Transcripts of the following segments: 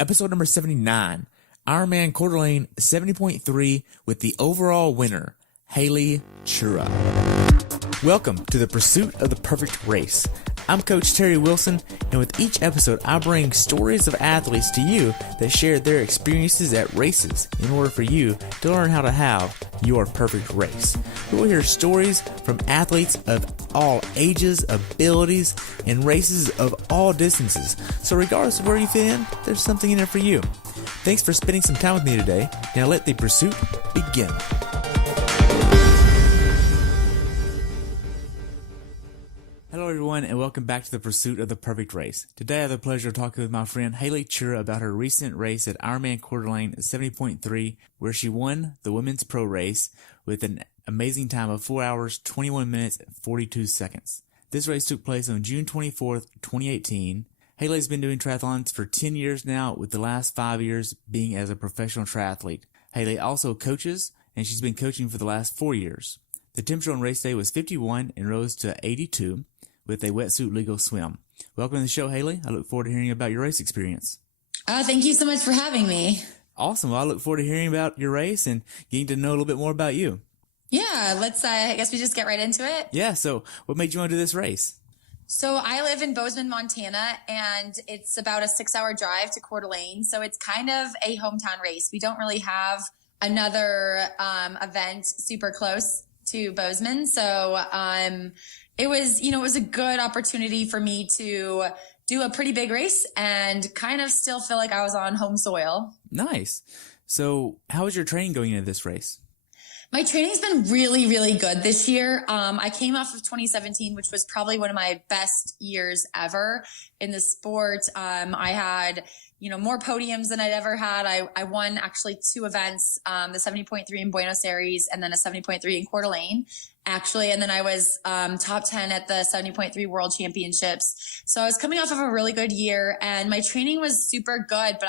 episode number 79, Ironman Coeur d'Alene 70.3 with the overall winner, Haley Chura. Welcome to the pursuit of the perfect race. I'm Coach Terry Wilson, and with each episode, I bring stories of athletes to you that share their experiences at races in order for you to learn how to have your perfect race. We will hear stories from athletes of all ages, abilities, and races of all distances. So regardless of where you fit in, there's something in it for you. Thanks for spending some time with me today. Now let the pursuit begin. Hello everyone, and welcome back to the pursuit of the perfect race. Today I have the pleasure of talking with my friend Haley Chura about her recent race at Ironman Coeur d'Alene 70.3, where she won the women's pro race with an amazing time of 4 hours, 21 minutes, and 42 seconds. This race took place on June 24th, 2018. Haley's been doing triathlons for 10 years now, with the last 5 years being as a professional triathlete. Haley also coaches, and she's been coaching for the last 4 years. The temperature on race day was 51 and rose to 82. With a wetsuit legal swim. Welcome to the show, Haley. I look forward to hearing about your race experience. Thank you so much for having me. Awesome. Well, I look forward to hearing about your race and getting to know a little bit more about you. Yeah, let's, I guess we just get right into it. Yeah, so what made you want to do this race? So I live in Bozeman, Montana, and it's about a 6-hour drive to Coeur d'Alene. So it's kind of a hometown race. We don't really have another event super close to Bozeman. So it was a good opportunity for me to do a pretty big race and kind of still feel like I was on home soil. Nice. So how was your training going into this race? My training's been really, really good this year. I came off of 2017, which was probably one of my best years ever in the sport. I had, more podiums than I'd ever had. I won actually 2 events, the 70.3 in Buenos Aires and then a 70.3 in Coeur d'Alene, actually. And then I was top 10 at the 70.3 World Championships. So I was coming off of a really good year and my training was super good, but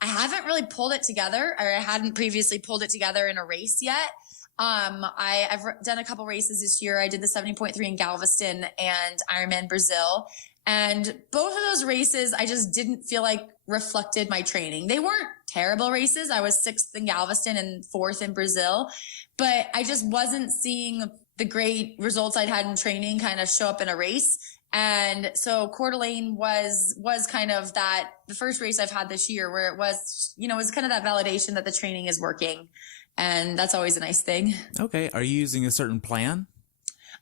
I haven't really pulled it together, or I hadn't previously pulled it together in a race yet. I've done a couple races this year. I did the 70.3 in Galveston and IRONMAN Brazil. And both of those races, I just didn't feel like reflected my training. They weren't terrible races. I was 6th in Galveston and 4th in Brazil, but I just wasn't seeing the great results I'd had in training kind of show up in a race. And so Coeur d'Alene was kind of that, the first race I've had this year where it was, it was kind of that validation that the training is working. And that's always a nice thing. Okay. Are you using a certain plan?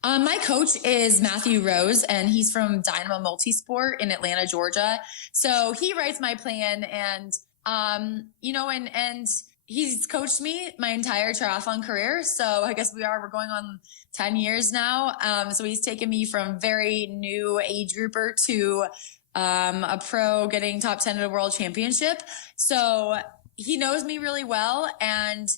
My coach is Matthew Rose, and he's from Dynamo Multisport in Atlanta, Georgia. So he writes my plan and, and he's coached me my entire triathlon career. So I guess we're going on 10 years now. So he's taken me from very new age grouper to, a pro getting top 10 at a world championship. So he knows me really well, and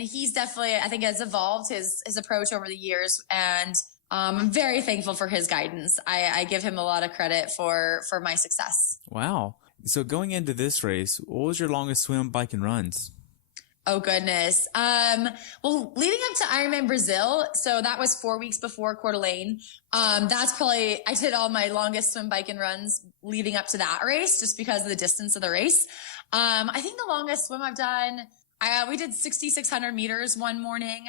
he's definitely, I think, has evolved his approach over the years. And I'm very thankful for his guidance. I give him a lot of credit for my success. Wow. So going into this race, what was your longest swim, bike, and runs? Oh, goodness. Well, leading up to Ironman Brazil, so that was 4 weeks before Coeur d'Alene. That's probably, I did all my longest swim, bike, and runs leading up to that race just because of the distance of the race. I think the longest swim I've done, we did 6,600 meters one morning.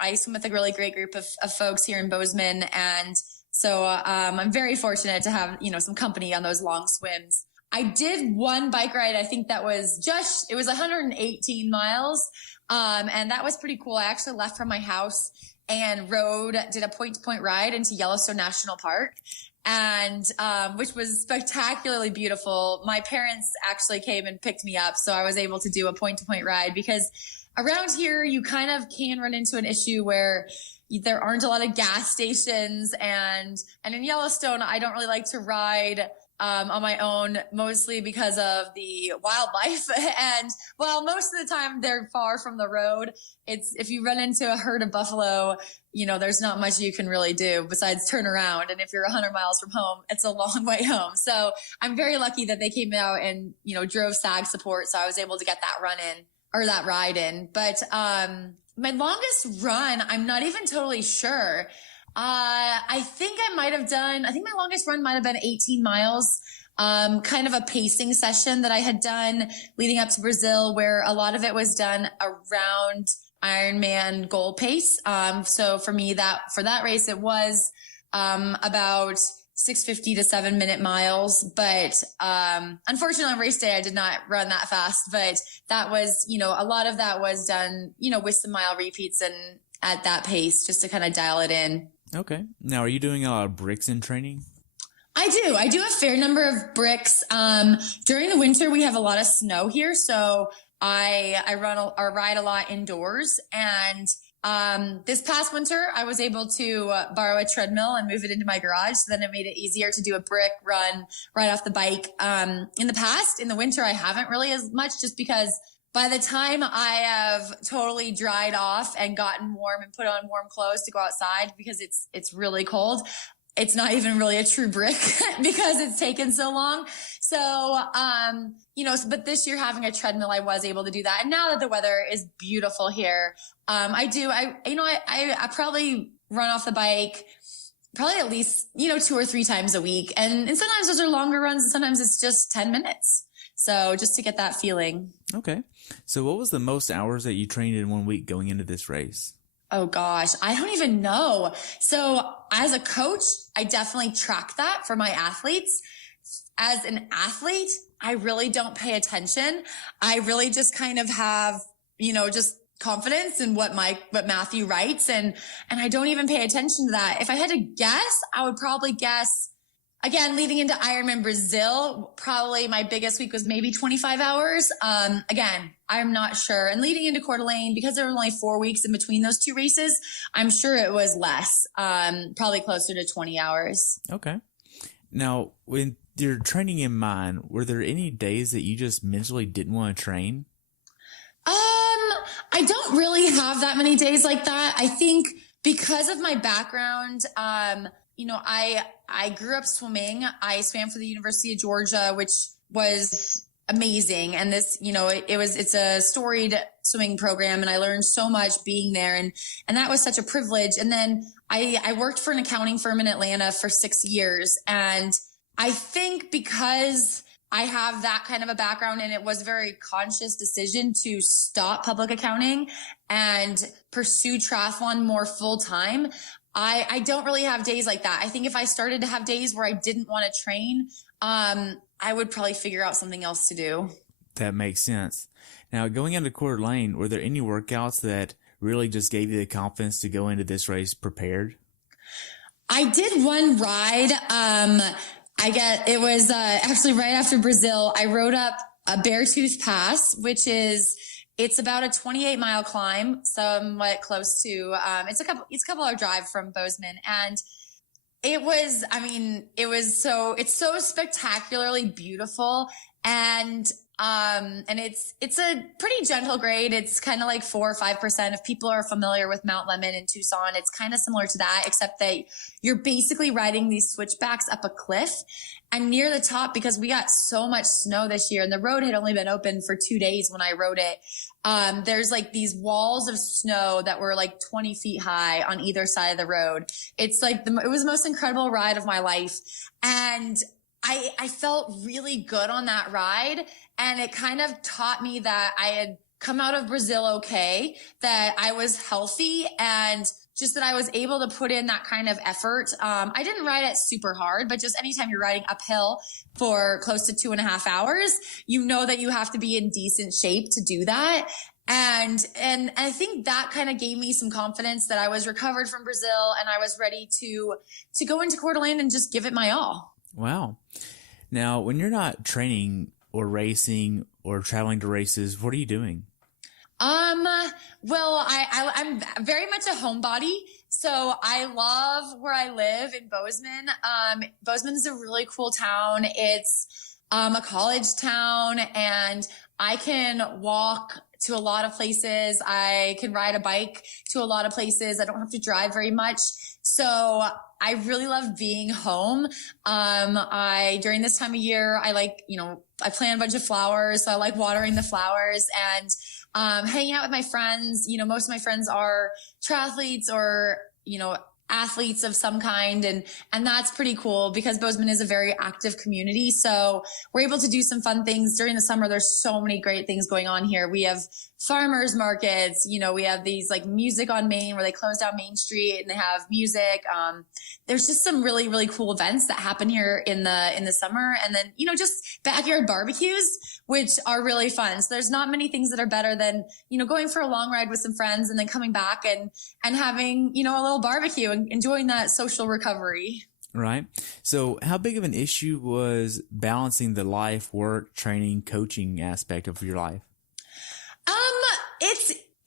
I swim with a really great group of folks here in Bozeman. And so, I'm very fortunate to have, some company on those long swims. I did one bike ride. I think that was it was 118 miles. And that was pretty cool. I actually left from my house and did a point-to-point ride into Yellowstone National Park. And, which was spectacularly beautiful. My parents actually came and picked me up. So I was able to do a point-to-point ride because around here, you kind of can run into an issue where there aren't a lot of gas stations. And in Yellowstone, I don't really like to ride on my own, mostly because of the wildlife. And well, most of the time they're far from the road. If you run into a herd of buffalo, there's not much you can really do besides turn around. And if you're 100 miles from home, it's a long way home. So I'm very lucky that they came out and, drove SAG support. So I was able to get that ride in. But, my longest run, I'm not even totally sure. I think my longest run might have been 18 miles. kind of a pacing session that I had done leading up to Brazil, where a lot of it was done around Ironman goal pace. So for me, for that race, it was, about 650 to 7-minute miles. But, unfortunately on race day, I did not run that fast, but that was, a lot of that was done, with some mile repeats and at that pace just to kind of dial it in. Okay. Now, are you doing a lot of bricks in training? I do a fair number of bricks. During the winter, we have a lot of snow here. So I ride a lot indoors, and this past winter, I was able to borrow a treadmill and move it into my garage. So then it made it easier to do a brick run right off the bike. In the past, in the winter, I haven't really as much, just because by the time I have totally dried off and gotten warm and put on warm clothes to go outside, because it's really cold, it's not even really a true brick because it's taken so long. So, but this year having a treadmill, I was able to do that. And now that the weather is beautiful here, I probably run off the bike probably at least, 2 or 3 times a week. And sometimes those are longer runs, and sometimes it's just 10 minutes. So just to get that feeling. Okay. So what was the most hours that you trained in one week going into this race? Oh gosh, I don't even know. So as a coach, I definitely track that for my athletes. As an athlete, I really don't pay attention. I really just kind of have, just confidence in what Matthew writes. And I don't even pay attention to that. If I had to guess, I would probably guess, again, leading into Ironman Brazil, probably my biggest week was maybe 25 hours. Again, I'm not sure. And leading into Coeur d'Alene, because there were only 4 weeks in between those 2 races, I'm sure it was less, probably closer to 20 hours. Okay. Now, with your training in mind, were there any days that you just mentally didn't want to train? I don't really have that many days like that. I think because of my background, I grew up swimming. I swam for the University of Georgia, which was amazing. And this, it's a storied swimming program, and I learned so much being there. And that was such a privilege. And then I worked for an accounting firm in Atlanta for 6 years. And I think because I have that kind of a background, and it was a very conscious decision to stop public accounting and pursue triathlon more full time, I don't really have days like that. I think if I started to have days where I didn't want to train, I would probably figure out something else to do. That makes sense. Now, going into Coeur d'Alene, were there any workouts that really just gave you the confidence to go into this race prepared? I did one ride. It was actually right after Brazil. I rode up a Beartooth Pass, it's about a 28-mile climb, somewhat close to, it's a couple hour drive from Bozeman. And it's so spectacularly beautiful. And it's a pretty gentle grade. It's kind of like 4 or 5%. If people are familiar with Mount Lemmon in Tucson, it's kind of similar to that, except that you're basically riding these switchbacks up a cliff. And near the top, because we got so much snow this year and the road had only been open for 2 days when I rode it, there's like these walls of snow that were like 20 feet high on either side of the road. It's like it was the most incredible ride of my life. And I felt really good on that ride. And it kind of taught me that I had come out of Brazil okay, that I was healthy, and just that I was able to put in that kind of effort. I didn't ride it super hard, but just anytime you're riding uphill for close to 2.5 hours, you know that you have to be in decent shape to do that. And I think that kind of gave me some confidence that I was recovered from Brazil and I was ready to go into Coeur d'Alene and just give it my all. Wow. Now, when you're not training or racing or traveling to races, what are you doing? Well, I'm very much a homebody. So I love where I live in Bozeman. Bozeman is a really cool town. It's, a college town, and I can walk to a lot of places. I can ride a bike to a lot of places. I don't have to drive very much. So I really love being home. During this time of year, I plant a bunch of flowers. So I like watering the flowers and, hanging out with my friends. Most of my friends are triathletes or, athletes of some kind. And that's pretty cool because Bozeman is a very active community. So we're able to do some fun things during the summer. There's so many great things going on here. We have farmers markets, we have these like music on Main where they close down Main Street and they have music. There's just some really, really cool events that happen here in the summer. And then, just backyard barbecues, which are really fun. So there's not many things that are better than, going for a long ride with some friends and then coming back and having, a little barbecue and enjoying that social recovery. Right. So how big of an issue was balancing the life, work, training, coaching aspect of your life?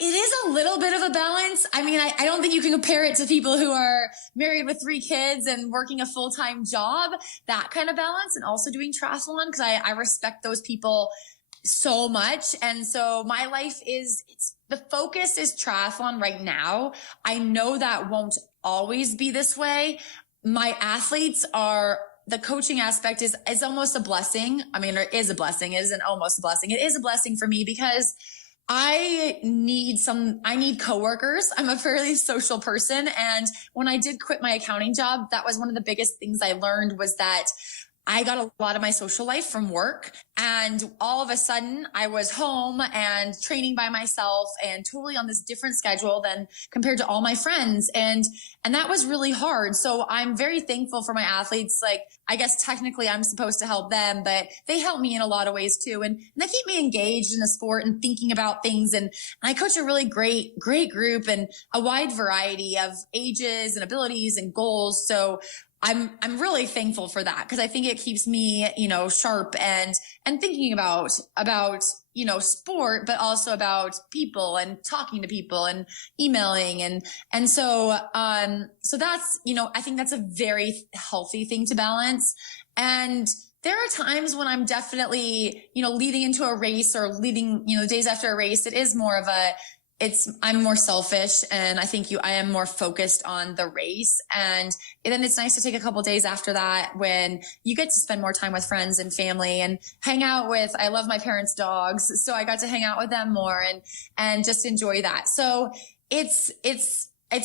It is a little bit of a balance. I mean, I don't think you can compare it to people who are married with 3 kids and working a full-time job, that kind of balance, and also doing triathlon, because I respect those people so much. And so my life the focus is triathlon right now. I know that won't always be this way. My athletes the coaching aspect is almost a blessing. I mean, it is a blessing. It isn't almost a blessing. It is a blessing for me because I need coworkers. I'm a fairly social person. And when I did quit my accounting job, that was one of the biggest things I learned was that I got a lot of my social life from work, and all of a sudden I was home and training by myself and totally on this different schedule than compared to all my friends. And that was really hard. So I'm very thankful for my athletes. Like, I guess technically I'm supposed to help them, but they help me in a lot of ways too. And they keep me engaged in the sport and thinking about things. And I coach a really great group and a wide variety of ages and abilities and goals. So I'm really thankful for that because I think it keeps me, sharp and thinking about, sport, but also about people and talking to people and emailing. And so that's, I think that's a very healthy thing to balance. And there are times when I'm definitely, leading into a race or leading, days after a race, it is more of I'm more selfish, and I think I am more focused on the race. And then it's nice to take a couple days after that when you get to spend more time with friends and family and hang out with, I love my parents' dogs. So I got to hang out with them more and just enjoy that. So it's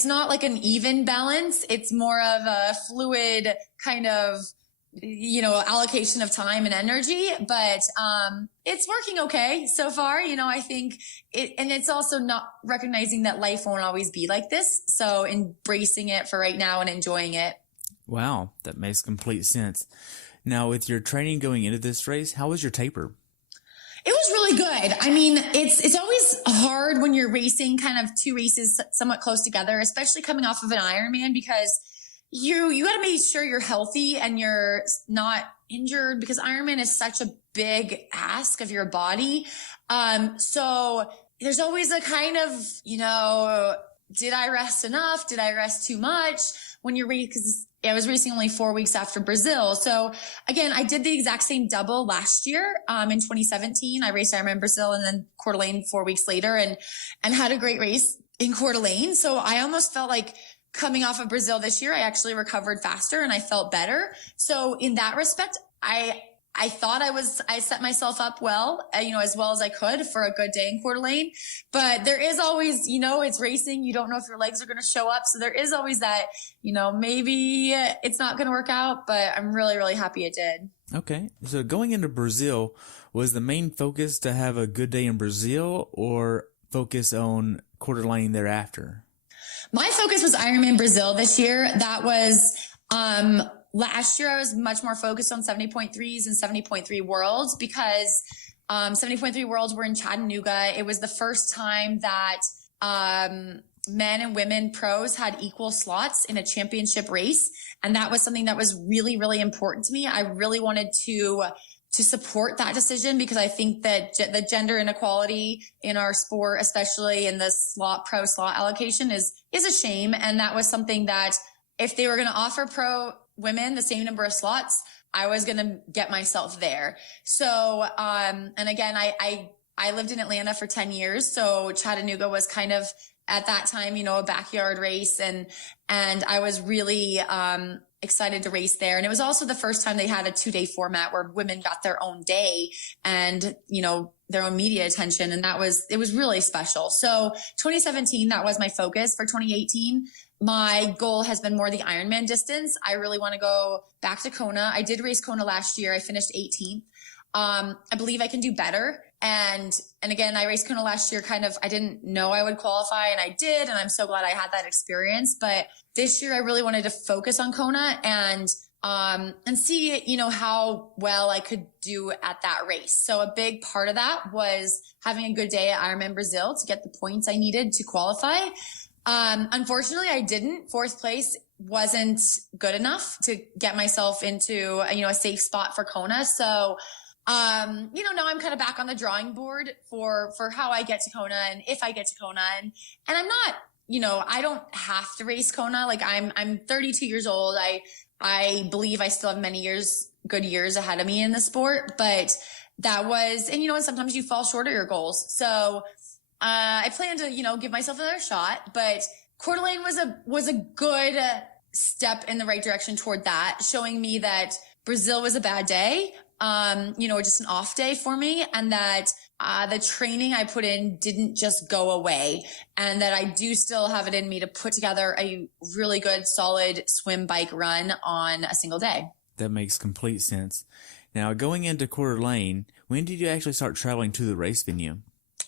not like an even balance. It's more of a fluid kind of, allocation of time and energy, but, it's working okay so far. I think and it's also not recognizing that life won't always be like this. So embracing it for right now and enjoying it. Wow. That makes complete sense. Now, with your training going into this race, how was your taper? It was really good. I mean, it's always hard when you're racing kind of 2 races somewhat close together, especially coming off of an Ironman, because you got to make sure you're healthy and you're not injured, because Ironman is such a big ask of your body. So there's always a kind of, did I rest enough? Did I rest too much when you're racing? Because I was racing only 4 weeks after Brazil. So again, I did the exact same double last year. In 2017, I raced IRONMAN Brazil and then Coeur d'Alene 4 weeks later and had a great race in Coeur d'Alene. So I almost felt like coming off of Brazil this year, I actually recovered faster and I felt better. So in that respect, I thought I set myself up well, as well as I could for a good day in Coeur d'Alene. But there is always, it's racing. You don't know if your legs are going to show up. So there is always that, maybe it's not going to work out, but I'm really, really happy it did. Okay. So going into Brazil, was the main focus to have a good day in Brazil or focus on Coeur d'Alene thereafter? My focus was Ironman Brazil this year. That was, last year I was much more focused on 70.3s and 70.3 worlds because, 70.3 worlds were in Chattanooga. It was the first time that, men and women pros had equal slots in a championship race. And that was something that was really, really important to me. I really wanted to support that decision because I think that the gender inequality in our sport, especially in the pro slot allocation is a shame. And that was something that if they were going to offer pro women the same number of slots, I was going to get myself there. So, and again, I lived in Atlanta for 10 years. So Chattanooga was kind of at that time, a backyard race, and I was really, excited to race there. And it was also the first time they had a 2-day format where women got their own day and, their own media attention. And it was really special. So 2017, that was my focus. For 2018, my goal has been more the Ironman distance. I really want to go back to Kona. I did race Kona last year. I finished 18th. I believe I can do better. And again, I raced Kona last year I didn't know I would qualify, and I did. And I'm so glad I had that experience. But this year I really wanted to focus on Kona and see, how well I could do at that race. So a big part of that was having a good day at IRONMAN Brazil to get the points I needed to qualify. Unfortunately I didn't. Fourth place wasn't good enough to get myself into, a safe spot for Kona. So, now I'm kind of back on the drawing board for how I get to Kona and if I get to Kona, and I'm not, I don't have to race Kona. Like I'm 32 years old. I believe I still have many good years ahead of me in the sport, but that was, and sometimes you fall short of your goals. So, I plan to, give myself another shot, but Coeur d'Alene was a good step in the right direction toward that, showing me that Brazil was a bad day. Just an off day for me, and that the training I put in didn't just go away, and that I do still have it in me to put together a really good, solid swim bike run on a single day. That makes complete sense. Now, going into Coeur d'Alene, when did you actually start traveling to the race venue?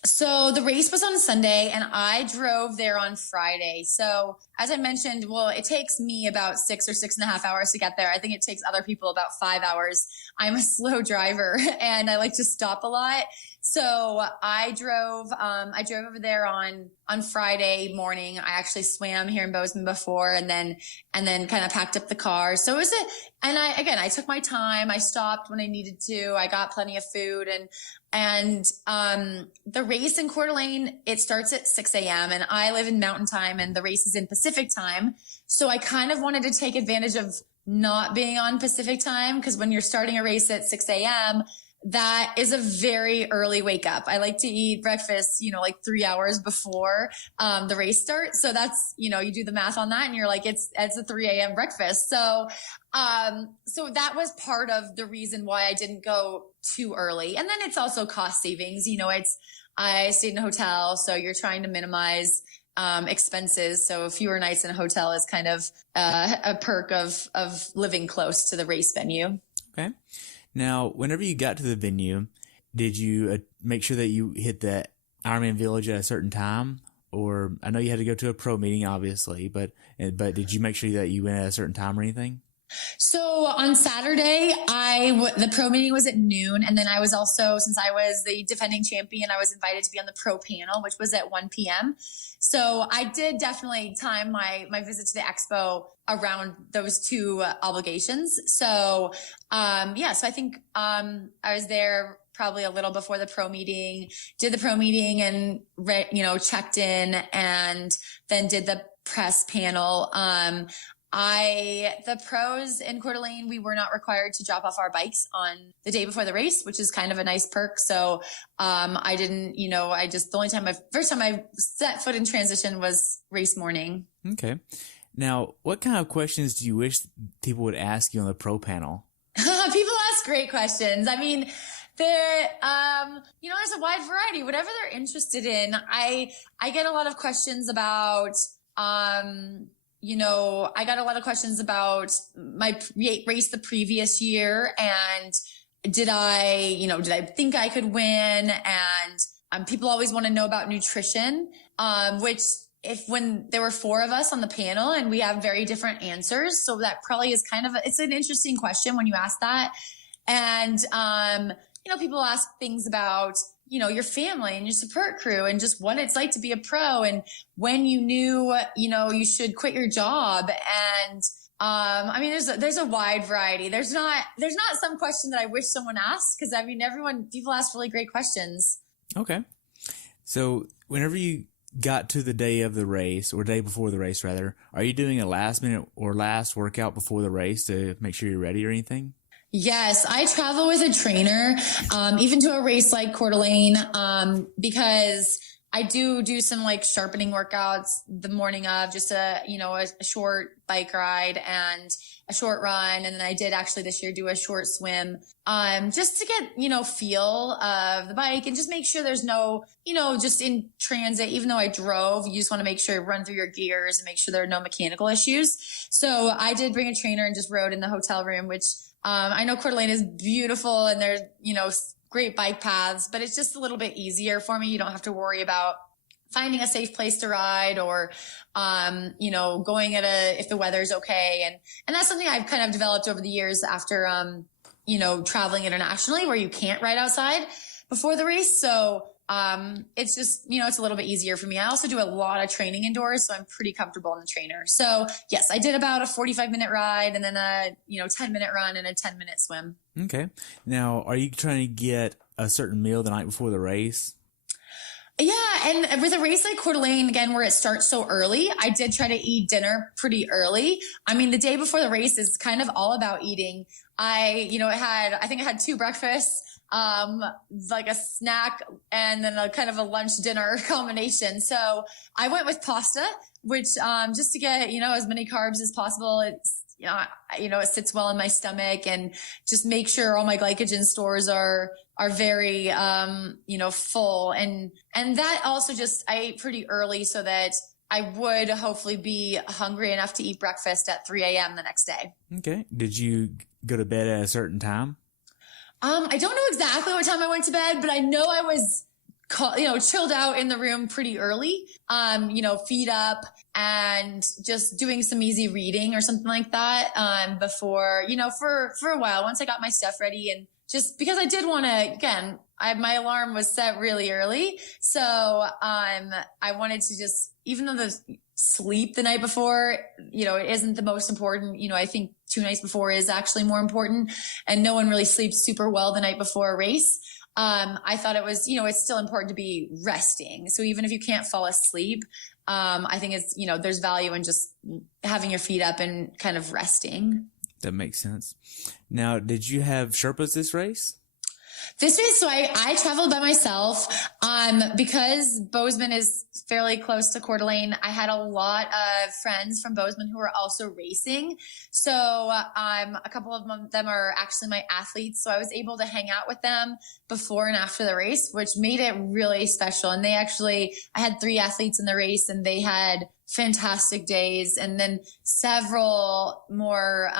So the race was on Sunday and I drove there on Friday. So as I mentioned, it takes me about 6 or 6.5 hours to get there. I think it takes other people about 5 hours. I'm a slow driver and I like to stop a lot. So I drove over there on Friday morning. I actually swam here in Bozeman before and then kind of packed up the car. So it was I took my time. I stopped when I needed to. I got plenty of food and the race in Coeur d'Alene, it starts at 6 a.m. and I live in Mountain Time and the race is in Pacific Time. So I kind of wanted to take advantage of not being on Pacific Time, because when you're starting a race at 6 a.m., that is a very early wake up. I like to eat breakfast, like 3 hours before the race starts. So that's, you do the math on that and you're like, it's a 3 a.m. breakfast. So that was part of the reason why I didn't go too early. And then it's also cost savings. I stayed in a hotel, so you're trying to minimize expenses. So fewer nights in a hotel is kind of a perk of living close to the race venue. Okay. Now, whenever you got to the venue, did you make sure that you hit the Ironman Village at a certain time? Or I know you had to go to a pro meeting, obviously, but did you make sure that you went at a certain time or anything? So on Saturday, the pro meeting was at noon. And then I was also, since I was the defending champion, I was invited to be on the pro panel, which was at 1 p.m. So I did definitely time my visit to the expo around those two obligations. So, so I think, I was there probably a little before the pro meeting, did the pro meeting and, checked in and then did the press panel. The pros in Coeur d'Alene, we were not required to drop off our bikes on the day before the race, which is kind of a nice perk. So, I didn't, first time I set foot in transition was race morning. Okay. Now, what kind of questions do you wish people would ask you on the pro panel? People ask great questions. I mean, there's a wide variety, whatever they're interested in. I get a lot of questions about, I got a lot of questions about my race the previous year and did I think I could win? And people always want to know about nutrition, which when there were 4 of us on the panel and we have very different answers. So that probably is it's an interesting question when you ask that. And, people ask things about, your family and your support crew and just what it's like to be a pro and when you knew, you should quit your job. And, there's a wide variety. There's not some question that I wish someone asked, because people ask really great questions. Okay. So whenever you got to the day of the race, or day before the race rather, are you doing a last minute or last workout before the race to make sure you're ready or anything? Yes, I travel with a trainer, even to a race like Coeur d'Alene, because I do some like sharpening workouts the morning of, just a short bike ride and a short run. And then I did actually this year do a short swim, just to get, feel of the bike and just make sure there's no, just in transit, even though I drove, you just want to make sure you run through your gears and make sure there are no mechanical issues. So I did bring a trainer and just rode in the hotel room, which, I know Coeur d'Alene is beautiful and there's, great bike paths, but it's just a little bit easier for me. You don't have to worry about finding a safe place to ride or, going if the weather's okay. And that's something I've kind of developed over the years after, traveling internationally where you can't ride outside before the race. So, it's just, it's a little bit easier for me. I also do a lot of training indoors, so I'm pretty comfortable in the trainer. So yes, I did about a 45-minute ride and then a, 10-minute run and a 10-minute swim. Okay. Now, are you trying to get a certain meal the night before the race? Yeah. And with a race like Coeur d'Alene, again, where it starts so early, I did try to eat dinner pretty early. I mean, the day before the race is kind of all about eating. I think I had 2 breakfasts, like a snack and then a kind of a lunch dinner combination. So I went with pasta, which, just to get, as many carbs as possible. It's, it sits well in my stomach and just make sure all my glycogen stores are very, full. And that also I ate pretty early so that I would hopefully be hungry enough to eat breakfast at 3 a.m. the next day. Okay. Did you go to bed at a certain time? I don't know exactly what time I went to bed, but I know I was, chilled out in the room pretty early, feet up and just doing some easy reading or something like that, before, for a while, once I got my stuff ready and just because I did want to, again, my alarm was set really early. So, I wanted to just, even though the sleep the night before, it isn't the most important, I think 2 nights before is actually more important and no one really sleeps super well the night before a race. I thought it was, it's still important to be resting. So even if you can't fall asleep, I think it's, there's value in just having your feet up and kind of resting. That makes sense. Now, did you have Sherpas this race? This race, so I traveled by myself, because Bozeman is fairly close to Coeur d'Alene. I had a lot of friends from Bozeman who were also racing. So, a couple of them are actually my athletes. So I was able to hang out with them before and after the race, which made it really special. And I had 3 athletes in the race and they had fantastic days. And then several more,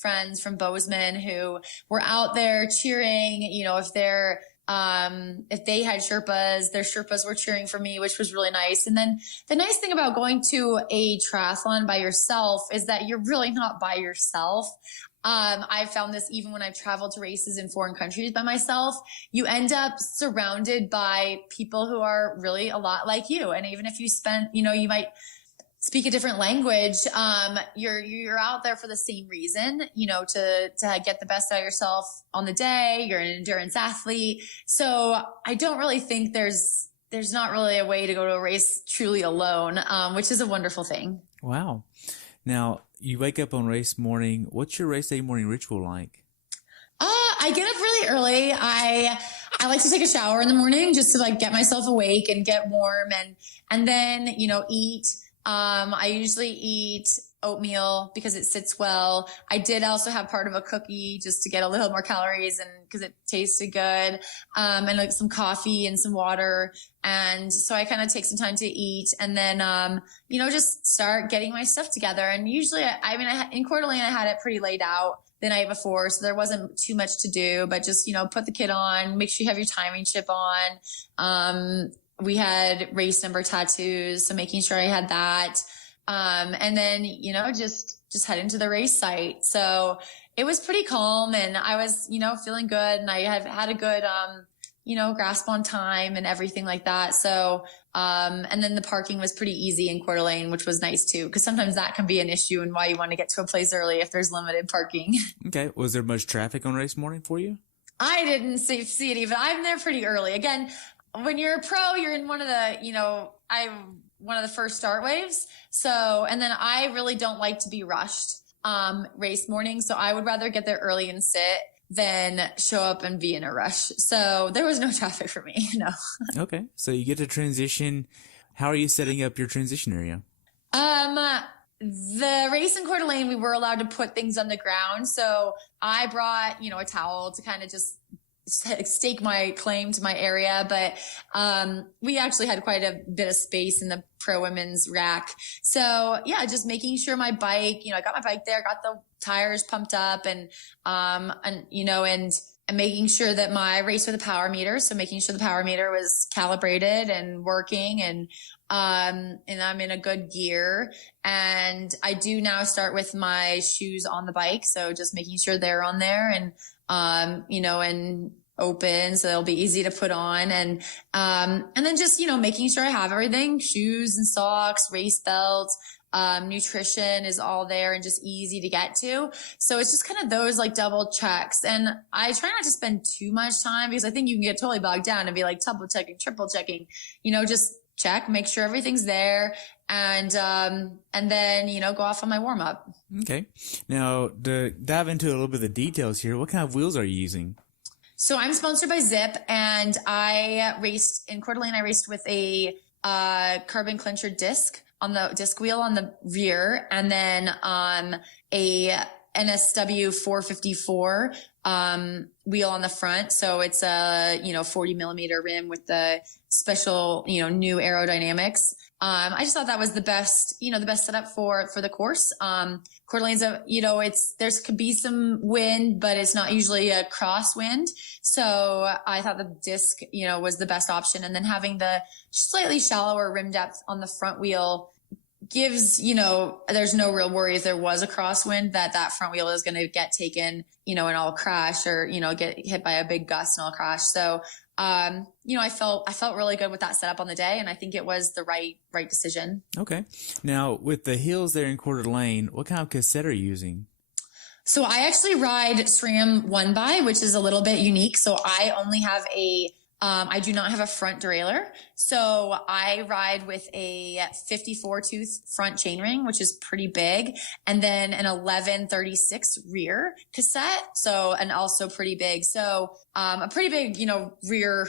friends from Bozeman who were out there cheering, if they had Sherpas, their Sherpas were cheering for me, which was really nice. And then the nice thing about going to a triathlon by yourself is that you're really not by yourself. I found this even when I've traveled to races in foreign countries by myself, you end up surrounded by people who are really a lot like you. And even if you you might speak a different language, you're out there for the same reason, to get the best out of yourself on the day. You're an endurance athlete. So I don't really think there's not really a way to go to a race truly alone, which is a wonderful thing. Wow. Now, you wake up on race morning. What's your race day morning ritual like? I get up really early. I like to take a shower in the morning just to get myself awake and get warm and then, eat. I usually eat oatmeal because it sits well. I did also have part of a cookie just to get a little more calories and because it tasted good. And some coffee and some water. And so I kind of take some time to eat and then, just start getting my stuff together. And usually, in Coeur d'Alene, I had it pretty laid out the night before. So there wasn't too much to do, but just, put the kit on, make sure you have your timing chip on. We had race number tattoos, so making sure I had that. And then, just head into the race site. So it was pretty calm and I was, feeling good and I had a good, grasp on time and everything like that. So, and then the parking was pretty easy in Coeur d'Alene, which was nice too, because sometimes that can be an issue and why you want to get to a place early if there's limited parking. Okay. Was there much traffic on race morning for you? I didn't see it even. I'm there pretty early. Again, when you're a pro, you're in one of the, one of the first start waves. So, and then I really don't like to be rushed, race morning. So I would rather get there early and sit than show up and be in a rush. So there was no traffic for me. No. Okay. So you get to transition. How are you setting up your transition area? The race in Coeur d'Alene, we were allowed to put things on the ground. So I brought, a towel to kind of just stake my claim to my area. But, we actually had quite a bit of space in the pro women's rack. So yeah, just making sure my bike, I got my bike there, got the tires pumped up and making sure that my race with a power meter. So making sure the power meter was calibrated and working and I'm in a good gear. And I do now start with my shoes on the bike. So just making sure they're on there and, and open. So they'll be easy to put on. And then just, making sure I have everything, shoes and socks, race belts, nutrition is all there and just easy to get to. So it's just kind of those like double checks. And I try not to spend too much time because I think you can get totally bogged down and be like double checking, triple checking, just check, make sure everything's there. And then, go off on my warm up. Okay. Now to dive into a little bit of the details here, what kind of wheels are you using? So I'm sponsored by Zip and I raced in Coeur d'Alene. I raced with a, carbon clincher disc on the disc wheel on the rear and then, a NSW 454, wheel on the front. So it's a, 40 millimeter rim with the special, new aerodynamics. I just thought that was the best setup for the course. Coeur d'Alene's there could be some wind, but it's not usually a crosswind. So I thought the disc, was the best option. And then having the slightly shallower rim depth on the front wheel gives, there's no real worry if there was a crosswind that front wheel is going to get taken, and I'll crash or, get hit by a big gust and I'll crash. So, I felt really good with that setup on the day and I think it was the right decision. Okay. Now with the hills there in Coeur d'Alene, what kind of cassette are you using? So I actually ride SRAM 1x, which is a little bit unique. So I only have I do not have a front derailleur. So I ride with a 54 tooth front chainring, which is pretty big. And then an 1136 rear cassette. So, and also pretty big. So, a pretty big, rear,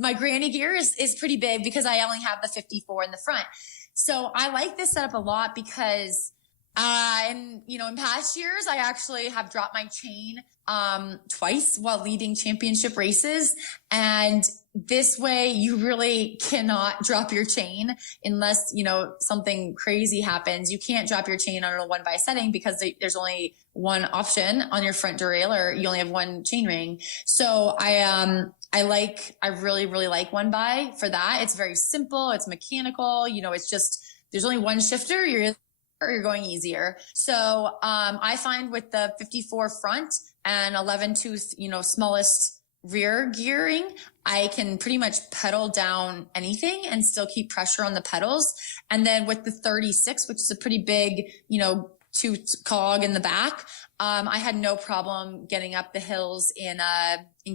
my granny gear is pretty big because I only have the 54 in the front. So I like this setup a lot because in past years, I actually have dropped my chain, twice while leading championship races. And this way you really cannot drop your chain unless, something crazy happens. You can't drop your chain on a 1x setting because there's only one option on your front derailleur. You only have one chain ring. So I really, really like 1x for that. It's very simple. It's mechanical. It's just, there's only one shifter. You're going easier. So, I find with the 54 front and 11 tooth, smallest rear gearing, I can pretty much pedal down anything and still keep pressure on the pedals. And then with the 36, which is a pretty big, tooth cog in the back, I had no problem getting up the hills in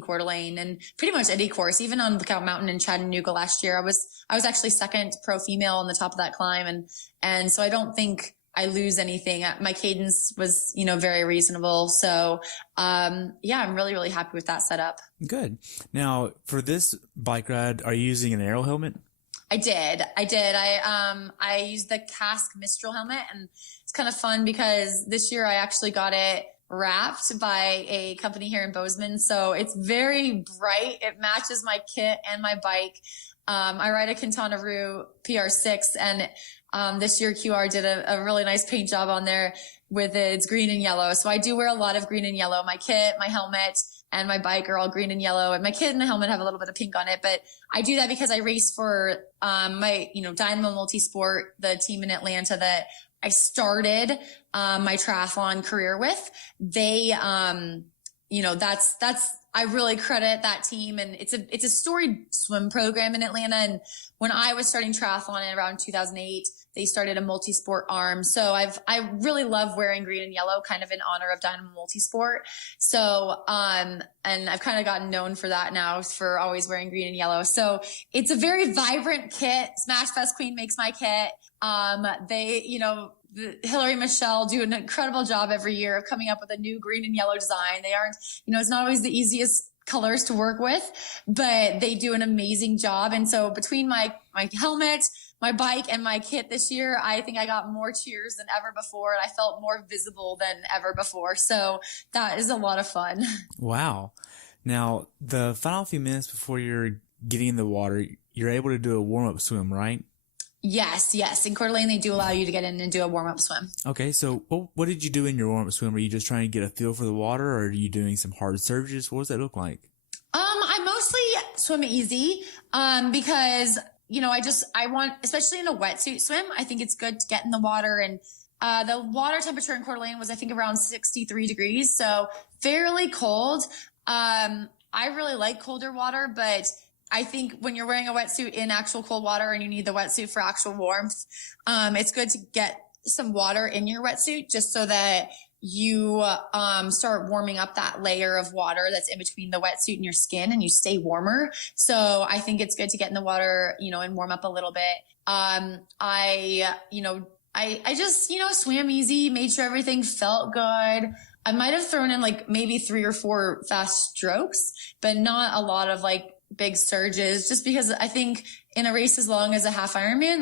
Coeur d'Alene and pretty much any course, even on Lookout Mountain in Chattanooga last year. I was actually second pro female on the top of that climb. And so I don't think I lose anything. My cadence was, very reasonable. So, I'm really, really happy with that setup. Good. Now for this bike ride, are you using an aero helmet? I did. I used the Cask Mistral helmet and it's kind of fun because this year I actually got it wrapped by a company here in Bozeman. So it's very bright. It matches my kit and my bike. I ride a Quintana Roo PR6 and, this year QR did a really nice paint job on there with it's green and yellow. So I do wear a lot of green and yellow. My kit, my helmet, and my bike are all green and yellow. And my kit and the helmet have a little bit of pink on it. But I do that because I race for, my, Dynamo Multisport, the team in Atlanta that I started, my triathlon career with. They, I really credit that team and it's a storied swim program in Atlanta. And when I was starting triathlon in around 2008, they started a multi-sport arm. So I really love wearing green and yellow kind of in honor of Dynamo Multisport. So, and I've kind of gotten known for that now for always wearing green and yellow. So it's a very vibrant kit. Smash Fest Queen makes my kit. Hillary Michelle do an incredible job every year of coming up with a new green and yellow design. They aren't, it's not always the easiest colors to work with, but they do an amazing job. And so between my helmet, my bike, and my kit this year, I think I got more cheers than ever before, and I felt more visible than ever before. So that is a lot of fun. Wow. Now, the final few minutes before you're getting in the water, you're able to do a warm-up swim, right? Yes. In Coeur d'Alene, they do allow you to get in and do a warm-up swim. Okay, so what did you do in your warm-up swim? Were you just trying to get a feel for the water, or are you doing some hard surges? What does that look like? I mostly swim easy, because, I want, especially in a wetsuit swim, I think it's good to get in the water. And the water temperature in Coeur d'Alene was, I think, around 63 degrees, so fairly cold. I really like colder water, but I think when you're wearing a wetsuit in actual cold water and you need the wetsuit for actual warmth, it's good to get some water in your wetsuit just so that you start warming up that layer of water that's in between the wetsuit and your skin, and you stay warmer. So I think it's good to get in the water, and warm up a little bit. I just, swam easy, made sure everything felt good. I might have thrown in like maybe 3 or 4 fast strokes, but not a lot of like big surges, just because I think in a race as long as a half Ironman,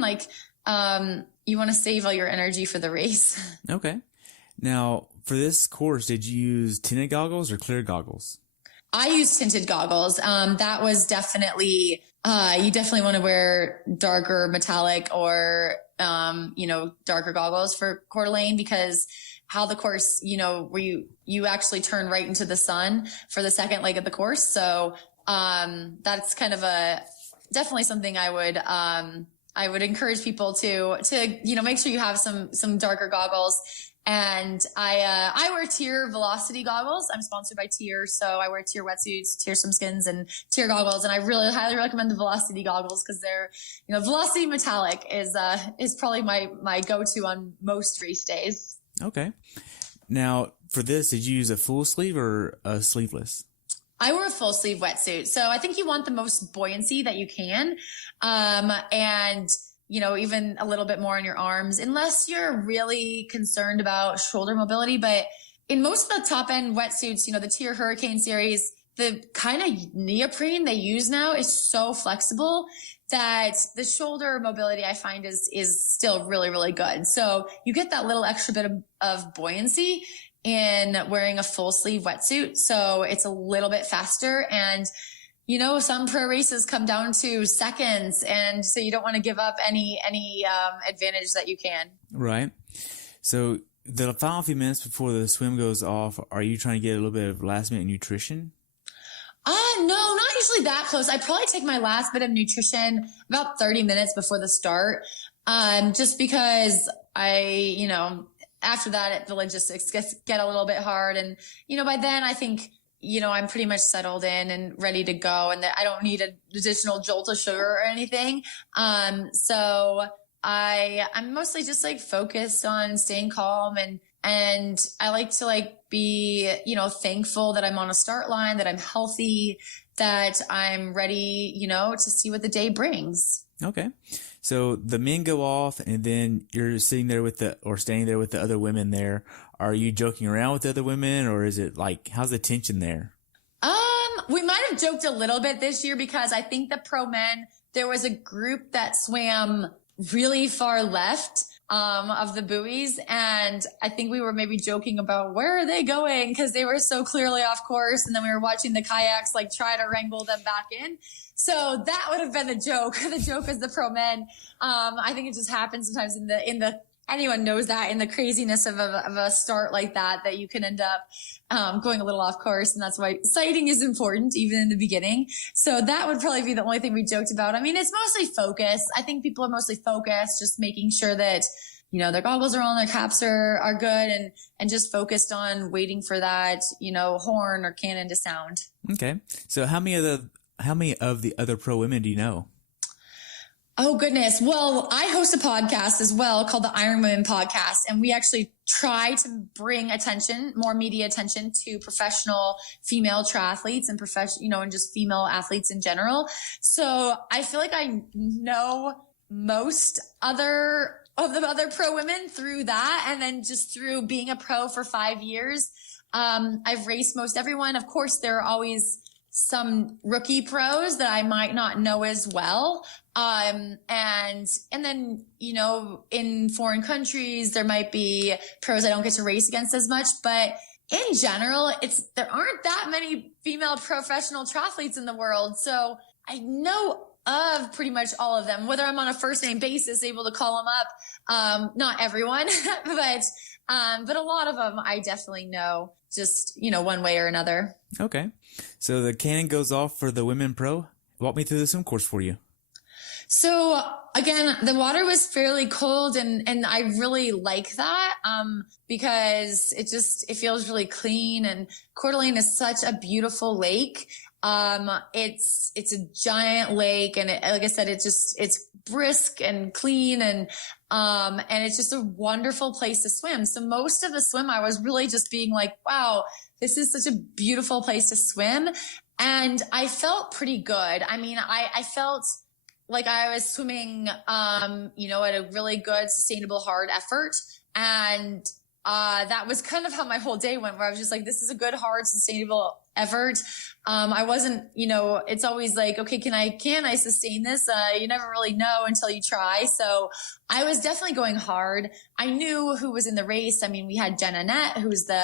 you want to save all your energy for the race. Okay. Now, for this course, did you use tinted goggles or clear goggles? I used tinted goggles. That was definitely, you definitely want to wear darker metallic or, darker goggles for Coeur d'Alene, because how the course, where you actually turn right into the sun for the second leg of the course. So, that's kind of definitely something I would encourage people to, make sure you have some darker goggles. And I wear Tier Velocity goggles. I'm sponsored by Tier, so I wear Tier wetsuits, Tier swimskins, and Tier goggles. And I really highly recommend the Velocity goggles, because they're, Velocity metallic is probably my go-to on most race days. Okay. Now, for this, did you use a full sleeve or a sleeveless? I wore a full sleeve wetsuit. So I think you want the most buoyancy that you can. And, even a little bit more in your arms, unless you're really concerned about shoulder mobility. But in most of the top end wetsuits, the Tier Hurricane series, the kind of neoprene they use now is so flexible that the shoulder mobility I find is still really, really good. So you get that little extra bit of buoyancy in wearing a full sleeve wetsuit. So it's a little bit faster. And, some pro races come down to seconds. And so you don't want to give up any advantage that you can. Right. So the final few minutes before the swim goes off, are you trying to get a little bit of last minute nutrition? No, not usually that close. I probably take my last bit of nutrition about 30 minutes before the start. Just because after that, the logistics get a little bit hard. And, by then I think, I'm pretty much settled in and ready to go, and that I don't need an additional jolt of sugar or anything. So I'm mostly just focused on staying calm, and I like to be, thankful that I'm on a start line, that I'm healthy, that I'm ready, to see what the day brings. Okay. So the men go off, and then you're sitting there standing there with the other women there. Are you joking around with the other women, or is it how's the tension there? We might have joked a little bit this year, because I think the pro men, there was a group that swam really far left of the buoys, and I think we were maybe joking about where are they going, because they were so clearly off course, and then we were watching the kayaks try to wrangle them back in. So that would have been the joke. The joke is the pro men. I think it just happens sometimes in the anyone knows that in the craziness of a start like that you can end up going a little off course, and that's why sighting is important even in the beginning. So that would probably be the only thing we joked about. I mean, it's mostly focus. I think people are mostly focused, just making sure that their goggles are on, their caps are good, and just focused on waiting for that horn or cannon to sound. Okay, so how many of the other pro women do you know? Oh, goodness. Well, I host a podcast as well called the IRONMAN Podcast, and we actually try to bring more media attention to professional female triathletes and and just female athletes in general. So I feel like I know most other of the other pro women through that. And then just through being a pro for 5 years, I've raced most everyone. Of course, there are always some rookie pros that I might not know as well. And then, you know, in foreign countries, there might be pros I don't get to race against as much, but in general, there aren't that many female professional triathletes in the world. So I know of pretty much all of them, whether I'm on a first name basis, able to call them up. Not everyone, but a lot of them I definitely know, just, you know, one way or another. Okay. So the cannon goes off for the women pro. Walk me through the swim course for you. So again, the water was fairly cold and I really like that, because it feels really clean, and Coeur d'Alene is such a beautiful lake. It's a giant lake, and like I said, it's brisk and clean, and it's just a wonderful place to swim. So most of the swim, I was really just being like, wow, this is such a beautiful place to swim. And I felt pretty good. I mean, I felt like I was swimming, you know, at a really good, sustainable, hard effort. And that was kind of how my whole day went, where I was just like, this is a good, hard, sustainable effort. I wasn't, you know, it's always like, okay, can I sustain this? You never really know until you try. So I was definitely going hard. I knew who was in the race. I mean, we had Jenna Nett, who's the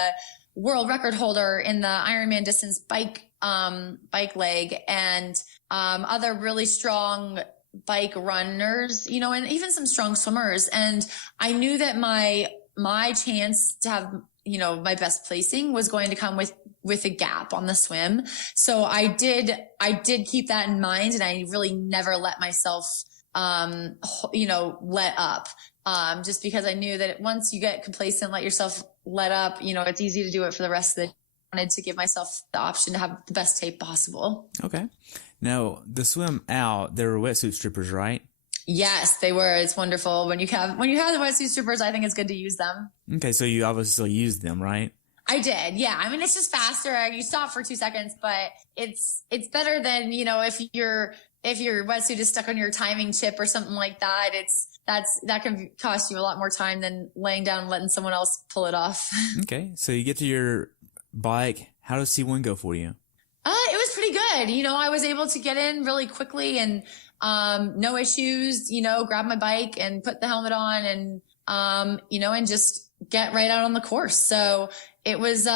world record holder in the Ironman distance bike leg, and other really strong bike runners, you know, and even some strong swimmers. And I knew that my chance to have, you know, my best placing was going to come with a gap on the swim. So I did keep that in mind, and I really never let myself, you know, let up. Just because I knew that once you get complacent, let yourself let up, you know, it's easy to do it for the rest of the day. I wanted to give myself the option to have the best tape possible. Okay. Now, the swim out, there were wetsuit strippers, right? Yes, they were. It's wonderful. When you have the wetsuit strippers, I think it's good to use them. Okay, so you obviously used them, right? I did. Yeah. I mean, it's just faster. You stop for 2 seconds, but it's better than, you know, if your wetsuit is stuck on your timing chip or something like that. That can cost you a lot more time than laying down and letting someone else pull it off. Okay. So you get to your bike. How does C1 go for you? It was pretty good. You know, I was able to get in really quickly and, no issues, you know, grab my bike and put the helmet on and, you know, and just get right out on the course. So it was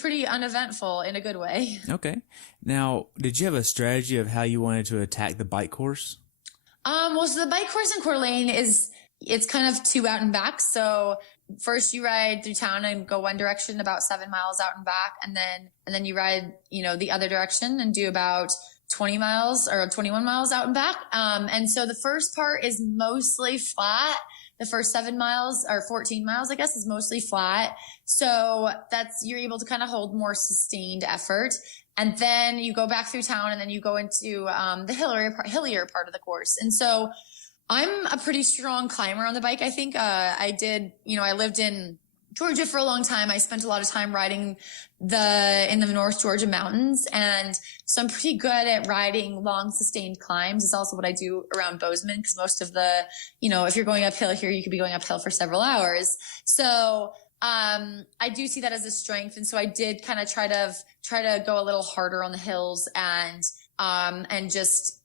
pretty uneventful in a good way. Okay. Now, did you have a strategy of how you wanted to attack the bike course? Well, so the bike course in Coeur d'Alene it's kind of 2 out and back. So first you ride through town and go one direction about 7 miles out and back. And then you ride, you know, the other direction and do about 20 miles or 21 miles out and back. And so the first part is mostly flat. The first 7 miles or 14 miles, I guess, is mostly flat. So you're able to kind of hold more sustained effort. And then you go back through town and then you go into, the hillier part of the course. And so I'm a pretty strong climber on the bike. I think, I lived in Georgia for a long time. I spent a lot of time riding in the North Georgia mountains. And so I'm pretty good at riding long sustained climbs. It's also what I do around Bozeman, because most of the, you know, if you're going uphill here, you could be going uphill for several hours. So, I do see that as a strength. And so I did kind of try to go a little harder on the hills and just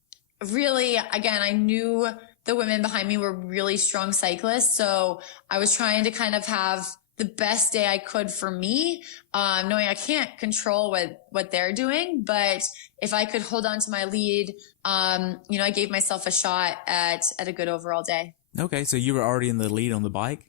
really, again, I knew the women behind me were really strong cyclists. So I was trying to kind of have the best day I could for me, knowing I can't control what they're doing. But if I could hold on to my lead, you know, I gave myself a shot at a good overall day. Okay. So you were already in the lead on the bike?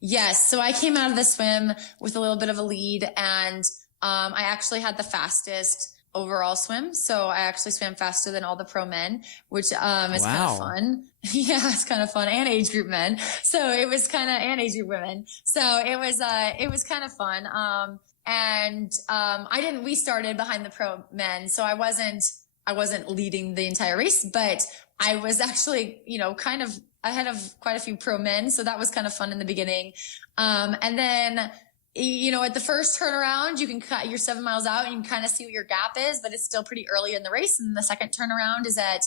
Yes. So I came out of the swim with a little bit of a lead, and I actually had the fastest overall swim. So I actually swam faster than all the pro men, which is kind of fun. Yeah, it's kind of fun, and age group men. So it was and age group women. So it was kind of fun. We started behind the pro men, so I wasn't leading the entire race, but I was actually, you know, kind of ahead of quite a few pro men. So that was kind of fun in the beginning. And then, you know, at the first turnaround, you can cut your 7 miles out and you can kind of see what your gap is, but it's still pretty early in the race. And the second turnaround is at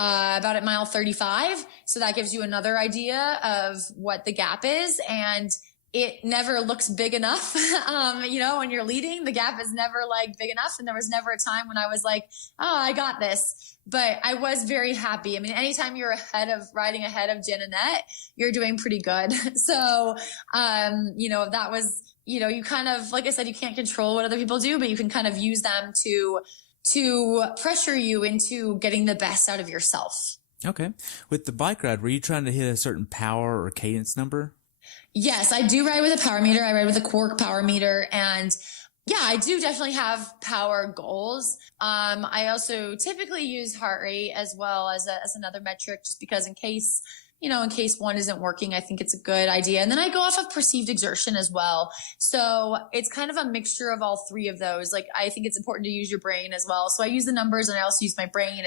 about at mile 35. So that gives you another idea of what the gap is. And it never looks big enough. When you're leading, the gap is never like big enough. And there was never a time when I was like, oh, I got this. But I was very happy. I mean, anytime you're riding ahead of Jen and Annette, you're doing pretty good. So, that was, you kind of, like I said, you can't control what other people do, but you can kind of use them to pressure you into getting the best out of yourself. Okay. With the bike ride, were you trying to hit a certain power or cadence number? Yes, I do ride with a power meter. I ride with a Cour power meter. And yeah, I do definitely have power goals. I also typically use heart rate as well as another metric, just because in case one isn't working, I think it's a good idea. And then I go off of perceived exertion as well. So it's kind of a mixture of all three of those. Like, I think it's important to use your brain as well. So I use the numbers and I also use my brain.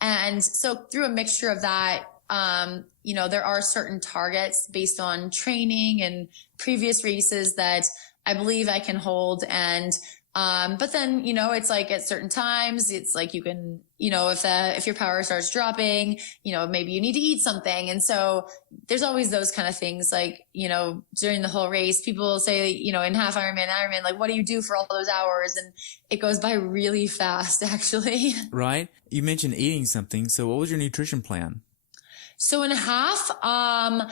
And so through a mixture of that, there are certain targets based on training and previous races that I believe I can hold. And, but then, it's like at certain times, it's like you can, if your power starts dropping, maybe you need to eat something. And so there's always those kind of things, like, during the whole race, people say, in half Ironman, like, what do you do for all those hours? And it goes by really fast, actually. Right. You mentioned eating something. So what was your nutrition plan? So in half, I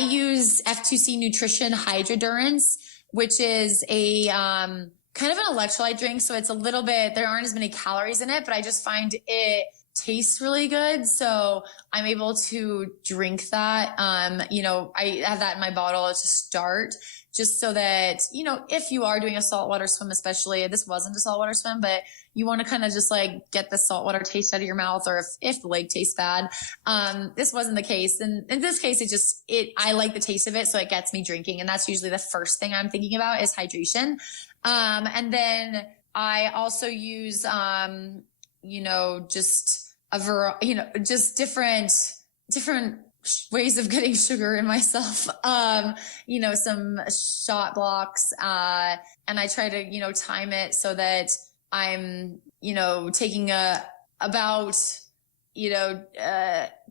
use F2C Nutrition Hydrodurance, which is a kind of an electrolyte drink. So it's a little bit, there aren't as many calories in it, but I just find it tastes really good. So I'm able to drink that. I have that in my bottle to start, just so that, if you are doing a saltwater swim, especially, this wasn't a saltwater swim, but you want to kind of just like get the saltwater taste out of your mouth, or if the lake tastes bad. This wasn't the case. And in this case, I like the taste of it. So it gets me drinking. And that's usually the first thing I'm thinking about is hydration. And then I also use, just different ways of getting sugar in myself. Some shot blocks, and I try to, time it so that I'm, taking about,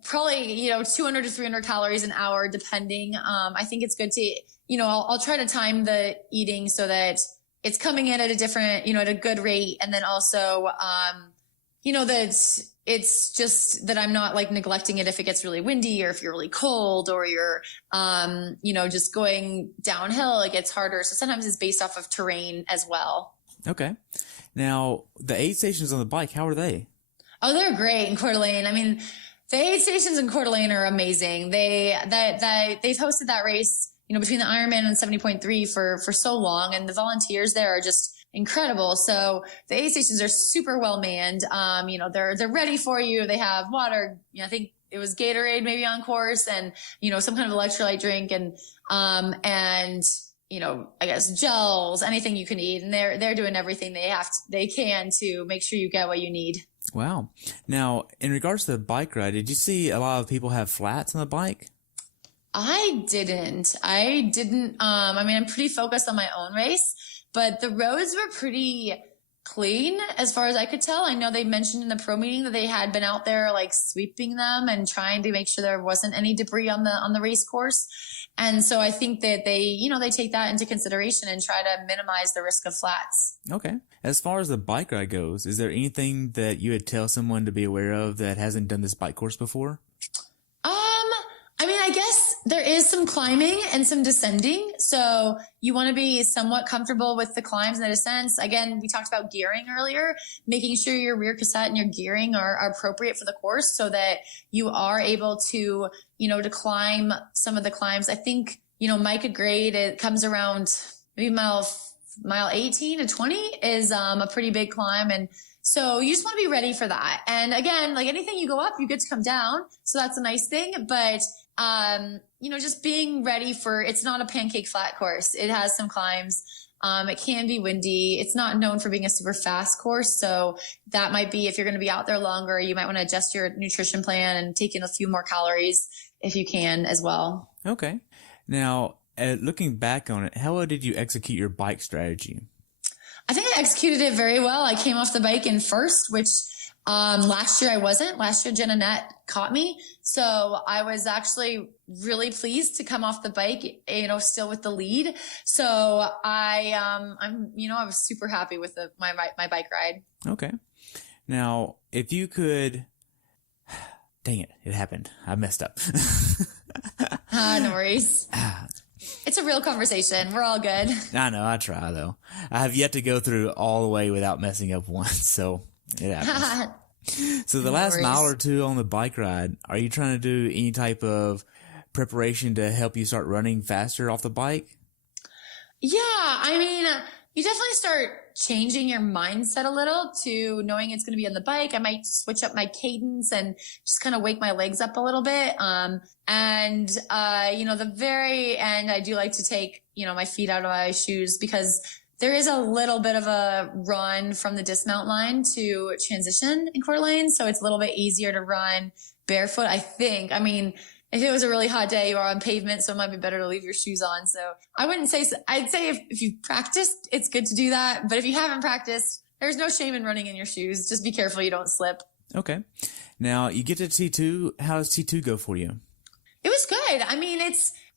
probably, 200 to 300 calories an hour, depending. I think it's good to, I'll try to time the eating so that it's coming in at a different, at a good rate. And then also, that it's just that I'm not like neglecting it if it gets really windy, or if you're really cold, or you're, just going downhill, it gets harder. So sometimes it's based off of terrain as well. Okay. Now, the aid stations on the bike, how are they? Oh, they're great in Coeur d'Alene. I mean, the aid stations in Coeur d'Alene are amazing. They've hosted that race, between the Ironman and 70.3 for so long, and the volunteers there are just incredible. So the aid stations are super well manned. They're ready for you. They have water. I think it was Gatorade maybe on course, and, some kind of electrolyte drink, and I guess gels, anything you can eat. And they're doing everything they can to make sure you get what you need. Wow. Now, in regards to the bike ride, did you see a lot of people have flats on the bike? I didn't. I'm pretty focused on my own race, but the roads were pretty clean as far as I could tell. I know they mentioned in the pro meeting that they had been out there like sweeping them and trying to make sure there wasn't any debris on the race course. And so I think that they take that into consideration and try to minimize the risk of flats. Okay. As far as the bike ride goes, is there anything that you would tell someone to be aware of that hasn't done this bike course before? I guess there is some climbing and some descending. So you want to be somewhat comfortable with the climbs and the descents. Again, we talked about gearing earlier, making sure your rear cassette and your gearing are appropriate for the course so that you are able to, to climb some of the climbs. I think, Micah grade, it comes around maybe mile 18 to 20 is a pretty big climb. And so you just want to be ready for that. And again, like anything you go up, you get to come down. So that's a nice thing. But, just being ready for, it's not a pancake flat course. It has some climbs. It can be windy. It's not known for being a super fast course. So that might be, if you're going to be out there longer, you might want to adjust your nutrition plan and take in a few more calories if you can as well. Okay. Now, looking back on it, how well did you execute your bike strategy? I think I executed it very well. I came off the bike in first, which Last year I wasn't. Last year Jen Annette caught me. So I was actually really pleased to come off the bike, still with the lead. So I was super happy with my bike ride. Okay. Now, if you could, dang it, it happened. I messed up. No worries. It's a real conversation. We're all good. I know. I try though. I have yet to go through all the way without messing up once. So it happens. So the last mile or two on the bike ride, are you trying to do any type of preparation to help you start running faster off the bike? Yeah. I mean, you definitely start changing your mindset a little to knowing it's going to be on the bike. I might switch up my cadence and just kind of wake my legs up a little bit. The very end, I do like to take, my feet out of my shoes because there is a little bit of a run from the dismount line to transition in Coeur d'Alene. So it's a little bit easier to run barefoot, I think. I mean, if it was a really hot day, you are on pavement, so it might be better to leave your shoes on. So I wouldn't say so. I'd say if you've practiced, it's good to do that. But if you haven't practiced, there's no shame in running in your shoes. Just be careful you don't slip. Okay. Now, you get to T2. How does T2 go for you? It was good. I mean,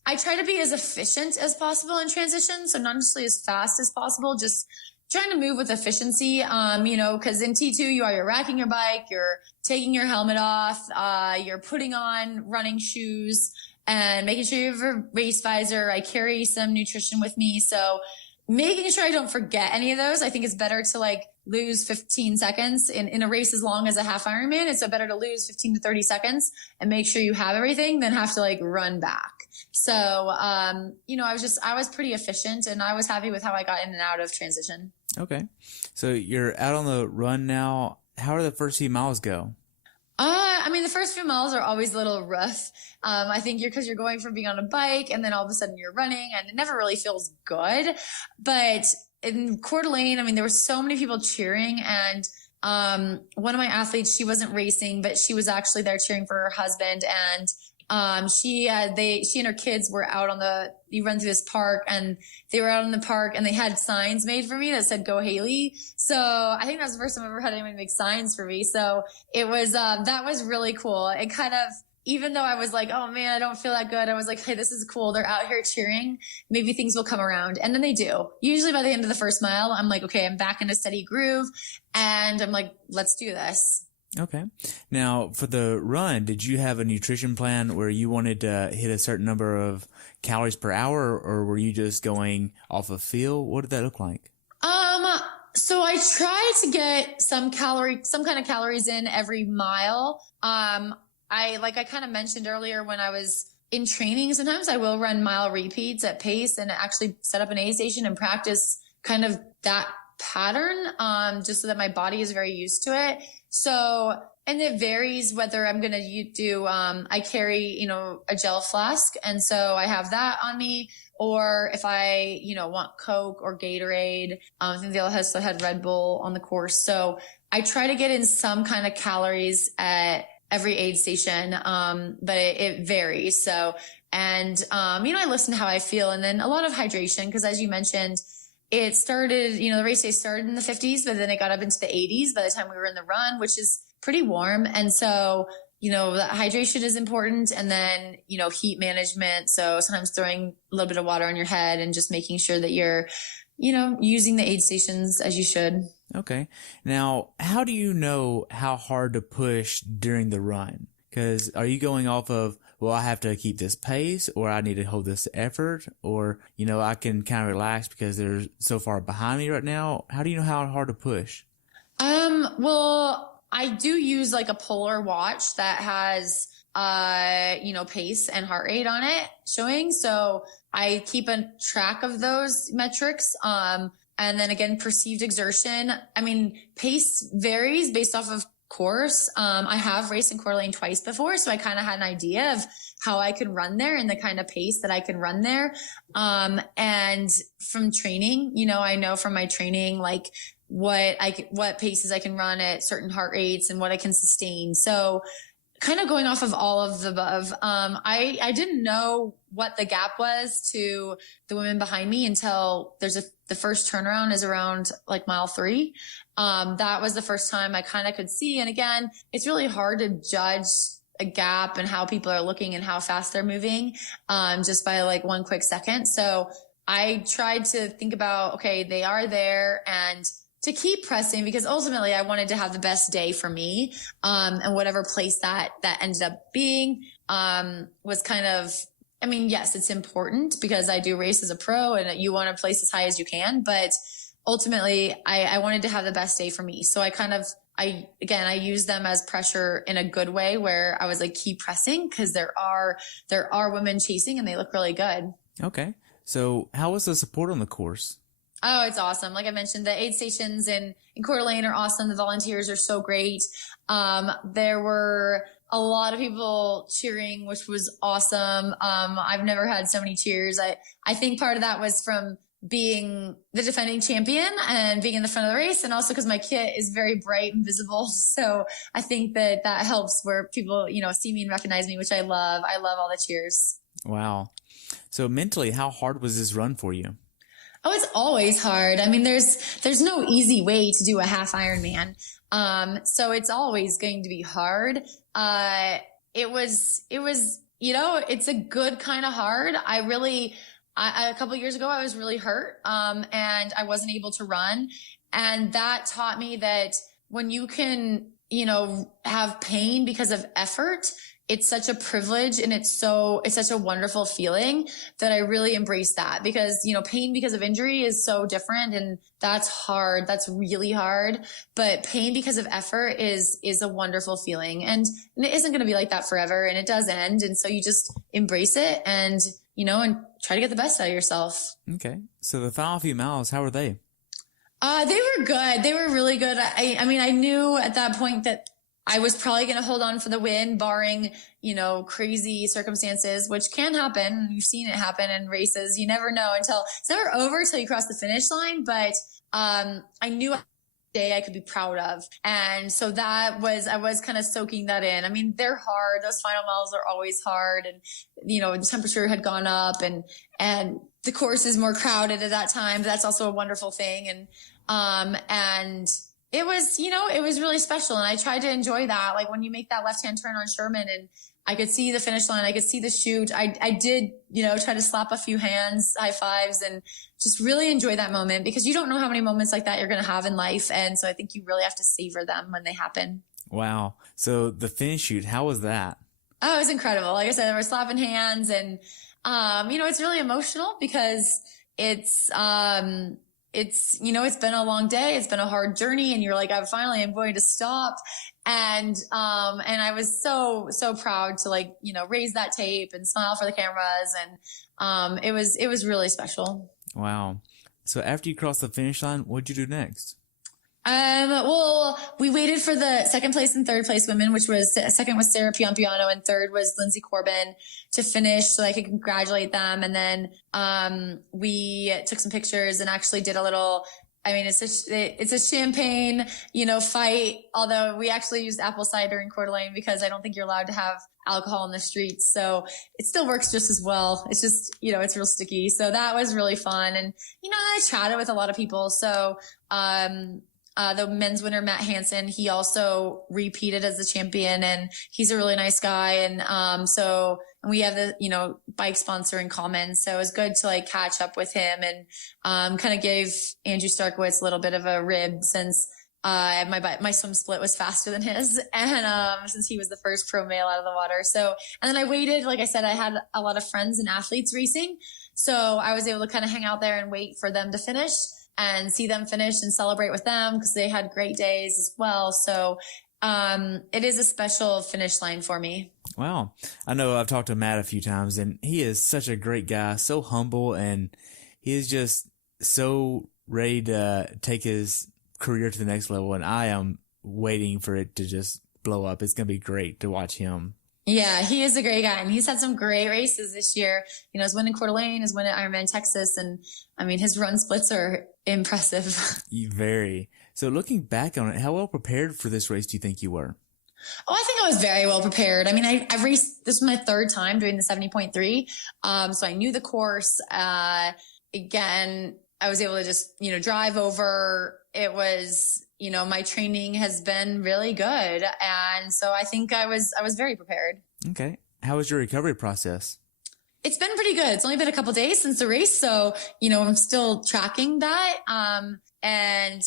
I try to be as efficient as possible in transition. So not necessarily as fast as possible, just trying to move with efficiency. Cause in T2, you're racking your bike, you're taking your helmet off, you're putting on running shoes and making sure you have a race visor. I carry some nutrition with me. So making sure I don't forget any of those. I think it's better to lose 15 seconds in a race as long as a half Ironman. It's better to lose 15 to 30 seconds and make sure you have everything than have to run back. So, I was pretty efficient and I was happy with how I got in and out of transition. Okay. So you're out on the run now. How do the first few miles go? The first few miles are always a little rough. I think because you're going from being on a bike and then all of a sudden you're running and it never really feels good. But in Coeur d'Alene, there were so many people cheering and, one of my athletes, she wasn't racing, but she was actually there cheering for her husband. And, she and her kids were out you run through this park and they were out in the park and they had signs made for me that said, "Go Haley." So I think that was the first time I've ever had anyone make signs for me. So it was, that was really cool. It kind of, even though I was like, oh man, I don't feel that good. I was like, hey, this is cool. They're out here cheering. Maybe things will come around. And then they do. Usually by the end of the first mile, I'm like, okay, I'm back in a steady groove. And I'm like, let's do this. Okay. Now, for the run, did you have a nutrition plan where you wanted to hit a certain number of calories per hour, or were you just going off of feel? What did that look like? So I try to get some kind of calories in every mile. I kind of mentioned earlier when I was in training, sometimes I will run mile repeats at pace and actually set up an aid station and practice kind of that pattern, just so that my body is very used to it. So, and it varies whether I'm going to do, I carry, a gel flask. And so I have that on me, or if I, want Coke or Gatorade, I think they also had Red Bull on the course. So I try to get in some kind of calories at every aid station. But it varies. So, and, I listen to how I feel, and then a lot of hydration. Cause as you mentioned, it started, the race day started in the 50s, but then it got up into the 80s by the time we were in the run, which is pretty warm. And so, the hydration is important. And then, heat management. So sometimes throwing a little bit of water on your head and just making sure that you're, using the aid stations as you should. Okay. Now, how do you know how hard to push during the run? Because are you going off of, well, I have to keep this pace, or I need to hold this effort, or, I can kind of relax because they're so far behind me right now? How do you know how hard to push? Well, I do use a Polar watch that has, pace and heart rate on it showing. So I keep a track of those metrics. And then again, perceived exertion. Pace varies based off of course. I have raced in Coeur d'Alene twice before, so I kind of had an idea of how I could run there and the kind of pace that I can run there. And from training, I know from my training, what paces I can run at certain heart rates and what I can sustain. So kind of going off of all of the above, I didn't know what the gap was to the women behind me until the first turnaround is around like mile 3. That was the first time I kind of could see. And again, it's really hard to judge a gap and how people are looking and how fast they're moving, just by like one quick second. So I tried to think about, okay, they are there, and to keep pressing, because ultimately I wanted to have the best day for me. And whatever place that ended up being, was kind of, I mean, yes, it's important because I do race as a pro and you want to place as high as you can, but ultimately I wanted to have the best day for me. So I use them as pressure in a good way, where I was like, keep pressing, because there are women chasing and they look really good. Okay. So how was the support on the course? Oh, it's awesome. Like I mentioned, the aid stations in Coeur d'Alene are awesome. The volunteers are so great. There were a lot of people cheering, which was awesome. I've never had so many cheers. I think part of that was from being the defending champion and being in the front of the race, and also because my kit is very bright and visible. So I think that helps, where people, see me and recognize me, which I love. I love all the cheers. Wow. So mentally, how hard was this run for you? Oh, it's always hard. I mean, there's no easy way to do a half Ironman. So it's always going to be hard. It was, it's a good kind of hard. A couple of years ago, I was really hurt, and I wasn't able to run. And that taught me that when you can, have pain because of effort, it's such a privilege, and it's such a wonderful feeling that I really embrace that, because, pain because of injury is so different, and that's hard. That's really hard. But pain because of effort is a wonderful feeling, and it isn't going to be like that forever, and it does end. And so you just embrace it and, and try to get the best out of yourself. Okay. So the final few miles, how were they? They were good. They were really good. I mean, I knew at that point that I was probably going to hold on for the win, barring, crazy circumstances, which can happen. You've seen it happen in races. You never know it's never over until you cross the finish line. But, I knew day I could be proud of. And so I was kind of soaking that in. I mean, they're hard. Those final miles are always hard. And, the temperature had gone up, and the course is more crowded at that time. But that's also a wonderful thing. And it was, it was really special. And I tried to enjoy that. Like when you make that left-hand turn on Sherman and I could see the finish line, I could see the chute. I did, try to slap a few hands, high fives, and just really enjoy that moment, because you don't know how many moments like that you're going to have in life. And so I think you really have to savor them when they happen. Wow. So the finish chute, how was that? Oh, it was incredible. Like I said, they were slapping hands, and, it's really emotional because it's been a long day. It's been a hard journey, and you're like, I'm going to stop. And I was so proud to raise that tape and smile for the cameras. And, it was really special. Wow. So after you crossed the finish line, what'd you do next? Well, we waited for the second place and third place women, which was second was Sarah Piampiano and third was Lindsay Corbin, to finish so I could congratulate them. And then, we took some pictures and actually did a little, it's a champagne, fight. Although we actually used apple cider in Coeur d'Alene because I don't think you're allowed to have alcohol in the streets. So it still works just as well. It's just, it's real sticky. So that was really fun. And, I chatted with a lot of people. So, the men's winner, Matt Hansen, he also repeated as the champion, and he's a really nice guy. And, and we have the, bike sponsor in common. So it was good to catch up with him and, kind of gave Andrew Starkowitz a little bit of a rib, since, my swim split was faster than his. And, since he was the first pro male out of the water. So, and then I waited, like I said, I had a lot of friends and athletes racing. So I was able to kind of hang out there and wait for them to finish and see them finish and celebrate with them, because they had great days as well. So, it is a special finish line for me. Wow. I know I've talked to Matt a few times, and he is such a great guy, so humble, and he is just so ready to take his career to the next level. And I am waiting for it to just blow up. It's going to be great to watch him. Yeah, he is a great guy, and he's had some great races this year. His win in Coeur d'Alene, his win at Ironman Texas, and his run splits are impressive. Very. So looking back on it, how well prepared for this race do you think you were? Oh, I think I was very well prepared. I mean, I've raced, this was my third time doing the 70.3. So I knew the course. Again, I was able to just, drive over. It was, my training has been really good. And so I think I was very prepared. Okay. How was your recovery process? It's been pretty good. It's only been a couple days since the race. So, I'm still tracking that. And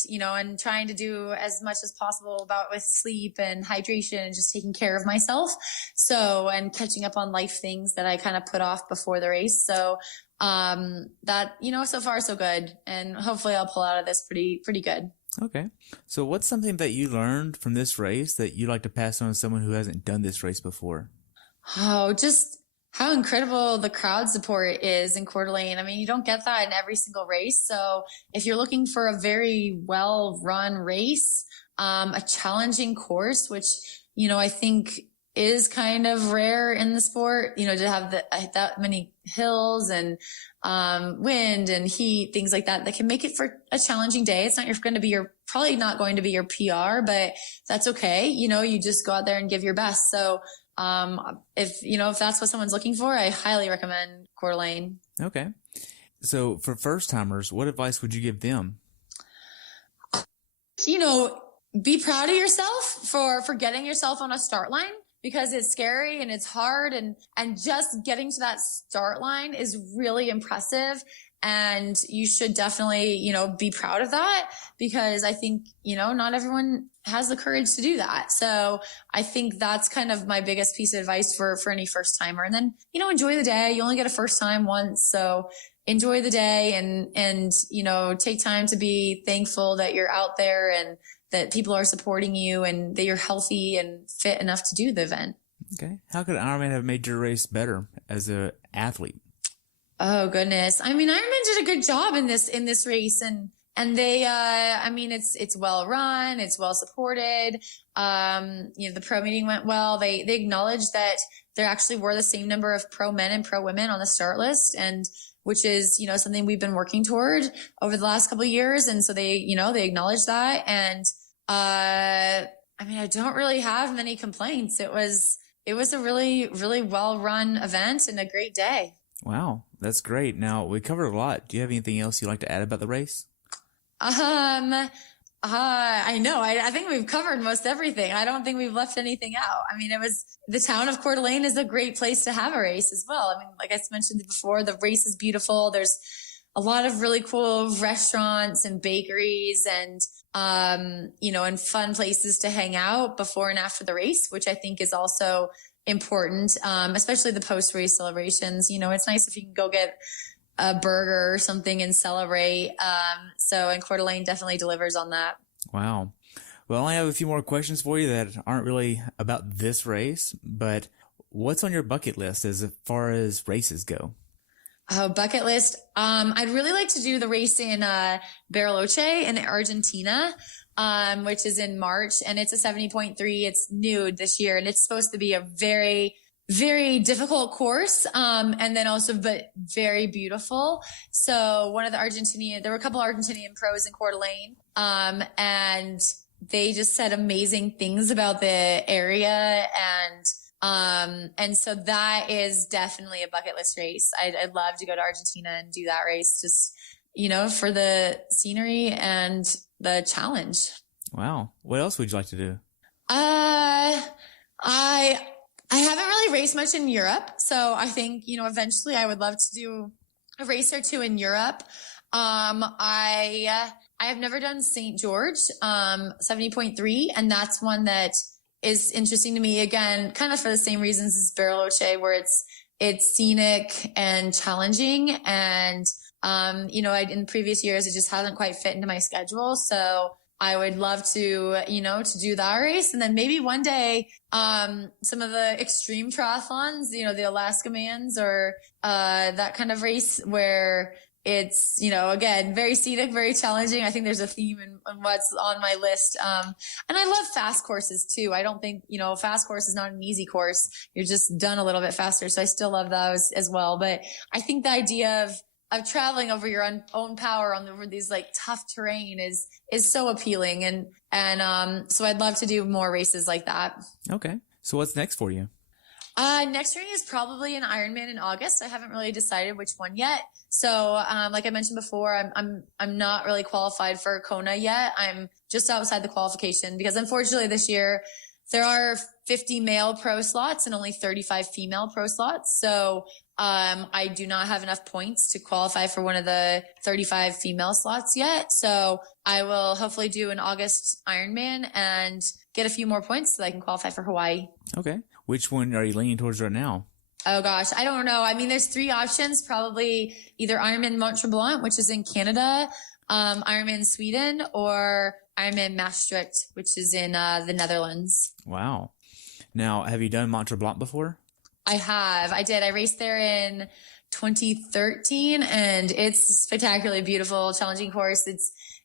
trying to do as much as possible with sleep and hydration and just taking care of myself. So, and catching up on life things that I kind of put off before the race. So, that, so far so good. And hopefully I'll pull out of this pretty good. Okay. So what's something that you learned from this race that you'd like to pass on to someone who hasn't done this race before? Oh, just how incredible the crowd support is in Coeur d'Alene. I mean, you don't get that in every single race. So if you're looking for a very well-run race, a challenging course, which, I think is kind of rare in the sport, to have that many hills and wind and heat, things like that can make it for a challenging day. It's not probably not going to be your PR, but that's okay. You just go out there and give your best. So if that's what someone's looking for, I highly recommend Coeur d'Alene. Okay. So for first timers, what advice would you give them? Be proud of yourself for getting yourself on a start line, because it's scary and it's hard, and just getting to that start line is really impressive. And you should definitely, be proud of that, because I think, not everyone has the courage to do that. So I think that's kind of my biggest piece of advice for any first timer. And then, enjoy the day. You only get a first time once. So enjoy the day and, take time to be thankful that you're out there and that people are supporting you and that you're healthy and fit enough to do the event. Okay. How could Ironman have made your race better as an athlete? Oh goodness. I mean, Ironman did a good job in this race, and they, it's well run. It's well supported. The pro meeting went well. They acknowledged that there actually were the same number of pro men and pro women on the start list, and which is, something we've been working toward over the last couple of years. And so they acknowledged that. And, I don't really have many complaints. It was a really, really well run event and a great day. Wow. That's great. Now, we covered a lot. Do you have anything else you'd like to add about the race? I know. I think we've covered most everything. I don't think we've left anything out. I mean, the town of Coeur d'Alene is a great place to have a race as well. I mean, like I mentioned before, the race is beautiful. There's a lot of really cool restaurants and bakeries and, and fun places to hang out before and after the race, which I think is also important, especially the post-race celebrations. It's nice if you can go get a burger or something and celebrate. And Coeur d'Alene definitely delivers on that. Wow. Well, I have a few more questions for you that aren't really about this race, but what's on your bucket list as far as races go? Oh, bucket list. I'd really like to do the race in Bariloche in Argentina, which is in March, and it's a 70.3. It's new this year, and it's supposed to be a very, very difficult course, and then also, but very beautiful. So there were a couple Argentinian pros in Coeur d'Alene, and they just said amazing things about the area, and so that is definitely a bucket list race. I'd love to go to Argentina and do that race, just, for the scenery and the challenge. Wow. What else would you like to do? I haven't really raced much in Europe. So I think, eventually I would love to do a race or two in Europe. I have never done St. George, 70.3. And that's one that is interesting to me, again, kind of for the same reasons as Bariloche, where it's scenic and challenging. And, in previous years, it just hasn't quite fit into my schedule. So I would love to, to do that race. And then maybe one day, some of the extreme triathlons, the Alaska Mans or, that kind of race where it's, again, very scenic, very challenging. I think there's a theme in what's on my list. And I love fast courses too. I don't think, fast course is not an easy course. You're just done a little bit faster. So I still love those as well. But I think the idea of traveling over your own power over these like tough terrain is so appealing. And so I'd love to do more races like that. Okay. So what's next for you? Next training is probably an Ironman in August. I haven't really decided which one yet. So, like I mentioned before, I'm not really qualified for Kona yet. I'm just outside the qualification because unfortunately this year there are 50 male pro slots and only 35 female pro slots. So, I do not have enough points to qualify for one of the 35 female slots yet. So I will hopefully do an August Ironman and get a few more points so that I can qualify for Hawaii. Okay. Which one are you leaning towards right now? Oh gosh, I don't know. I mean, there's 3 options, probably either Ironman Mont Tremblant, which is in Canada, Ironman Sweden, or Ironman Maastricht, which is in the Netherlands. Wow. Now, have you done Mont Tremblant before? I have. I did. I raced there in 2013 and it's spectacularly beautiful, challenging course.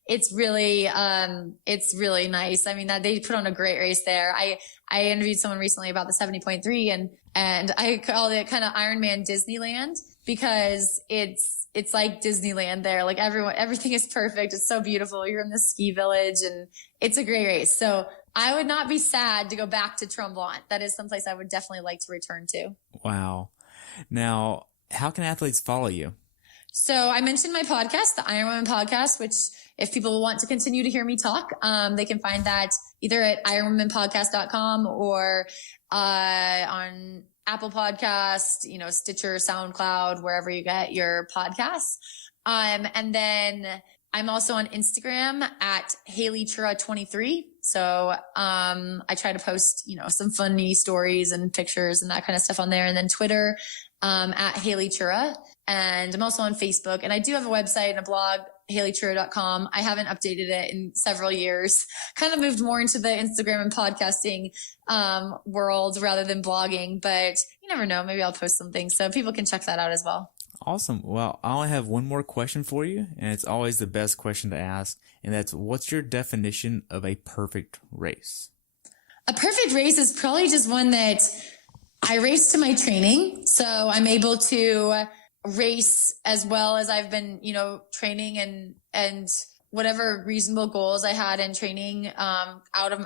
It's really nice. I mean, that they put on a great race there. I interviewed someone recently about the 70.3 and I called it kind of Ironman Disneyland because it's like Disneyland there. Like everything is perfect. It's so beautiful. You're in the ski village and it's a great race. So I would not be sad to go back to Tremblant. That is someplace I would definitely like to return to. Wow. Now, how can athletes follow you? So I mentioned my podcast, the IRONMAN podcast, which if people want to continue to hear me talk, they can find that either at ironmanpodcast.com or on Apple Podcast, Stitcher, SoundCloud, wherever you get your podcasts. And then I'm also on Instagram at Haley Chura 23. So I try to post, some funny stories and pictures and that kind of stuff on there. And then Twitter at Haley Chura. And I'm also on Facebook. And I do have a website and a blog, haleychura.com. I haven't updated it in several years. Kind of moved more into the Instagram and podcasting world rather than blogging. But you never know. Maybe I'll post something. So people can check that out as well. Awesome. Well, I only have one more question for you, and it's always the best question to ask, and that's what's your definition of a perfect race? A perfect race is probably just one that I race to my training. So I'm able to race as well as I've been, training and whatever reasonable goals I had in training, out of,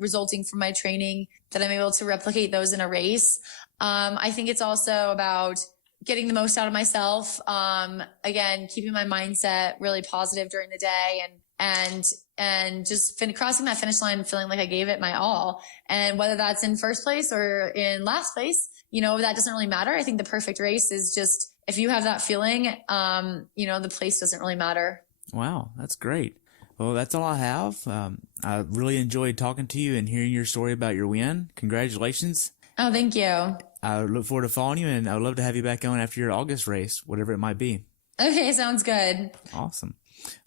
resulting from my training, that I'm able to replicate those in a race. I think it's also about getting the most out of myself. Again, keeping my mindset really positive during the day and just crossing that finish line and feeling like I gave it my all. And whether that's in first place or in last place, that doesn't really matter. I think the perfect race is just, if you have that feeling, the place doesn't really matter. Wow. That's great. Well, that's all I have. I really enjoyed talking to you and hearing your story about your win. Congratulations. Oh, thank you. I look forward to following you, and I would love to have you back on after your August race, whatever it might be. Okay, sounds good. Awesome.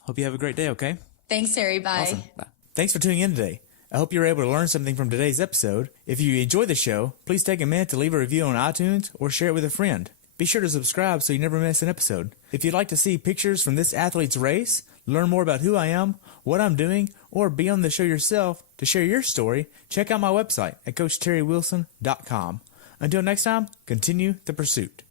Hope you have a great day, okay? Thanks, Terry. Bye. Awesome. Bye. Thanks for tuning in today. I hope you were able to learn something from today's episode. If you enjoyed the show, please take a minute to leave a review on iTunes or share it with a friend. Be sure to subscribe so you never miss an episode. If you'd like to see pictures from this athlete's race, learn more about who I am, what I'm doing, or be on the show yourself to share your story, check out my website at CoachTerryWilson.com. Until next time, continue the pursuit.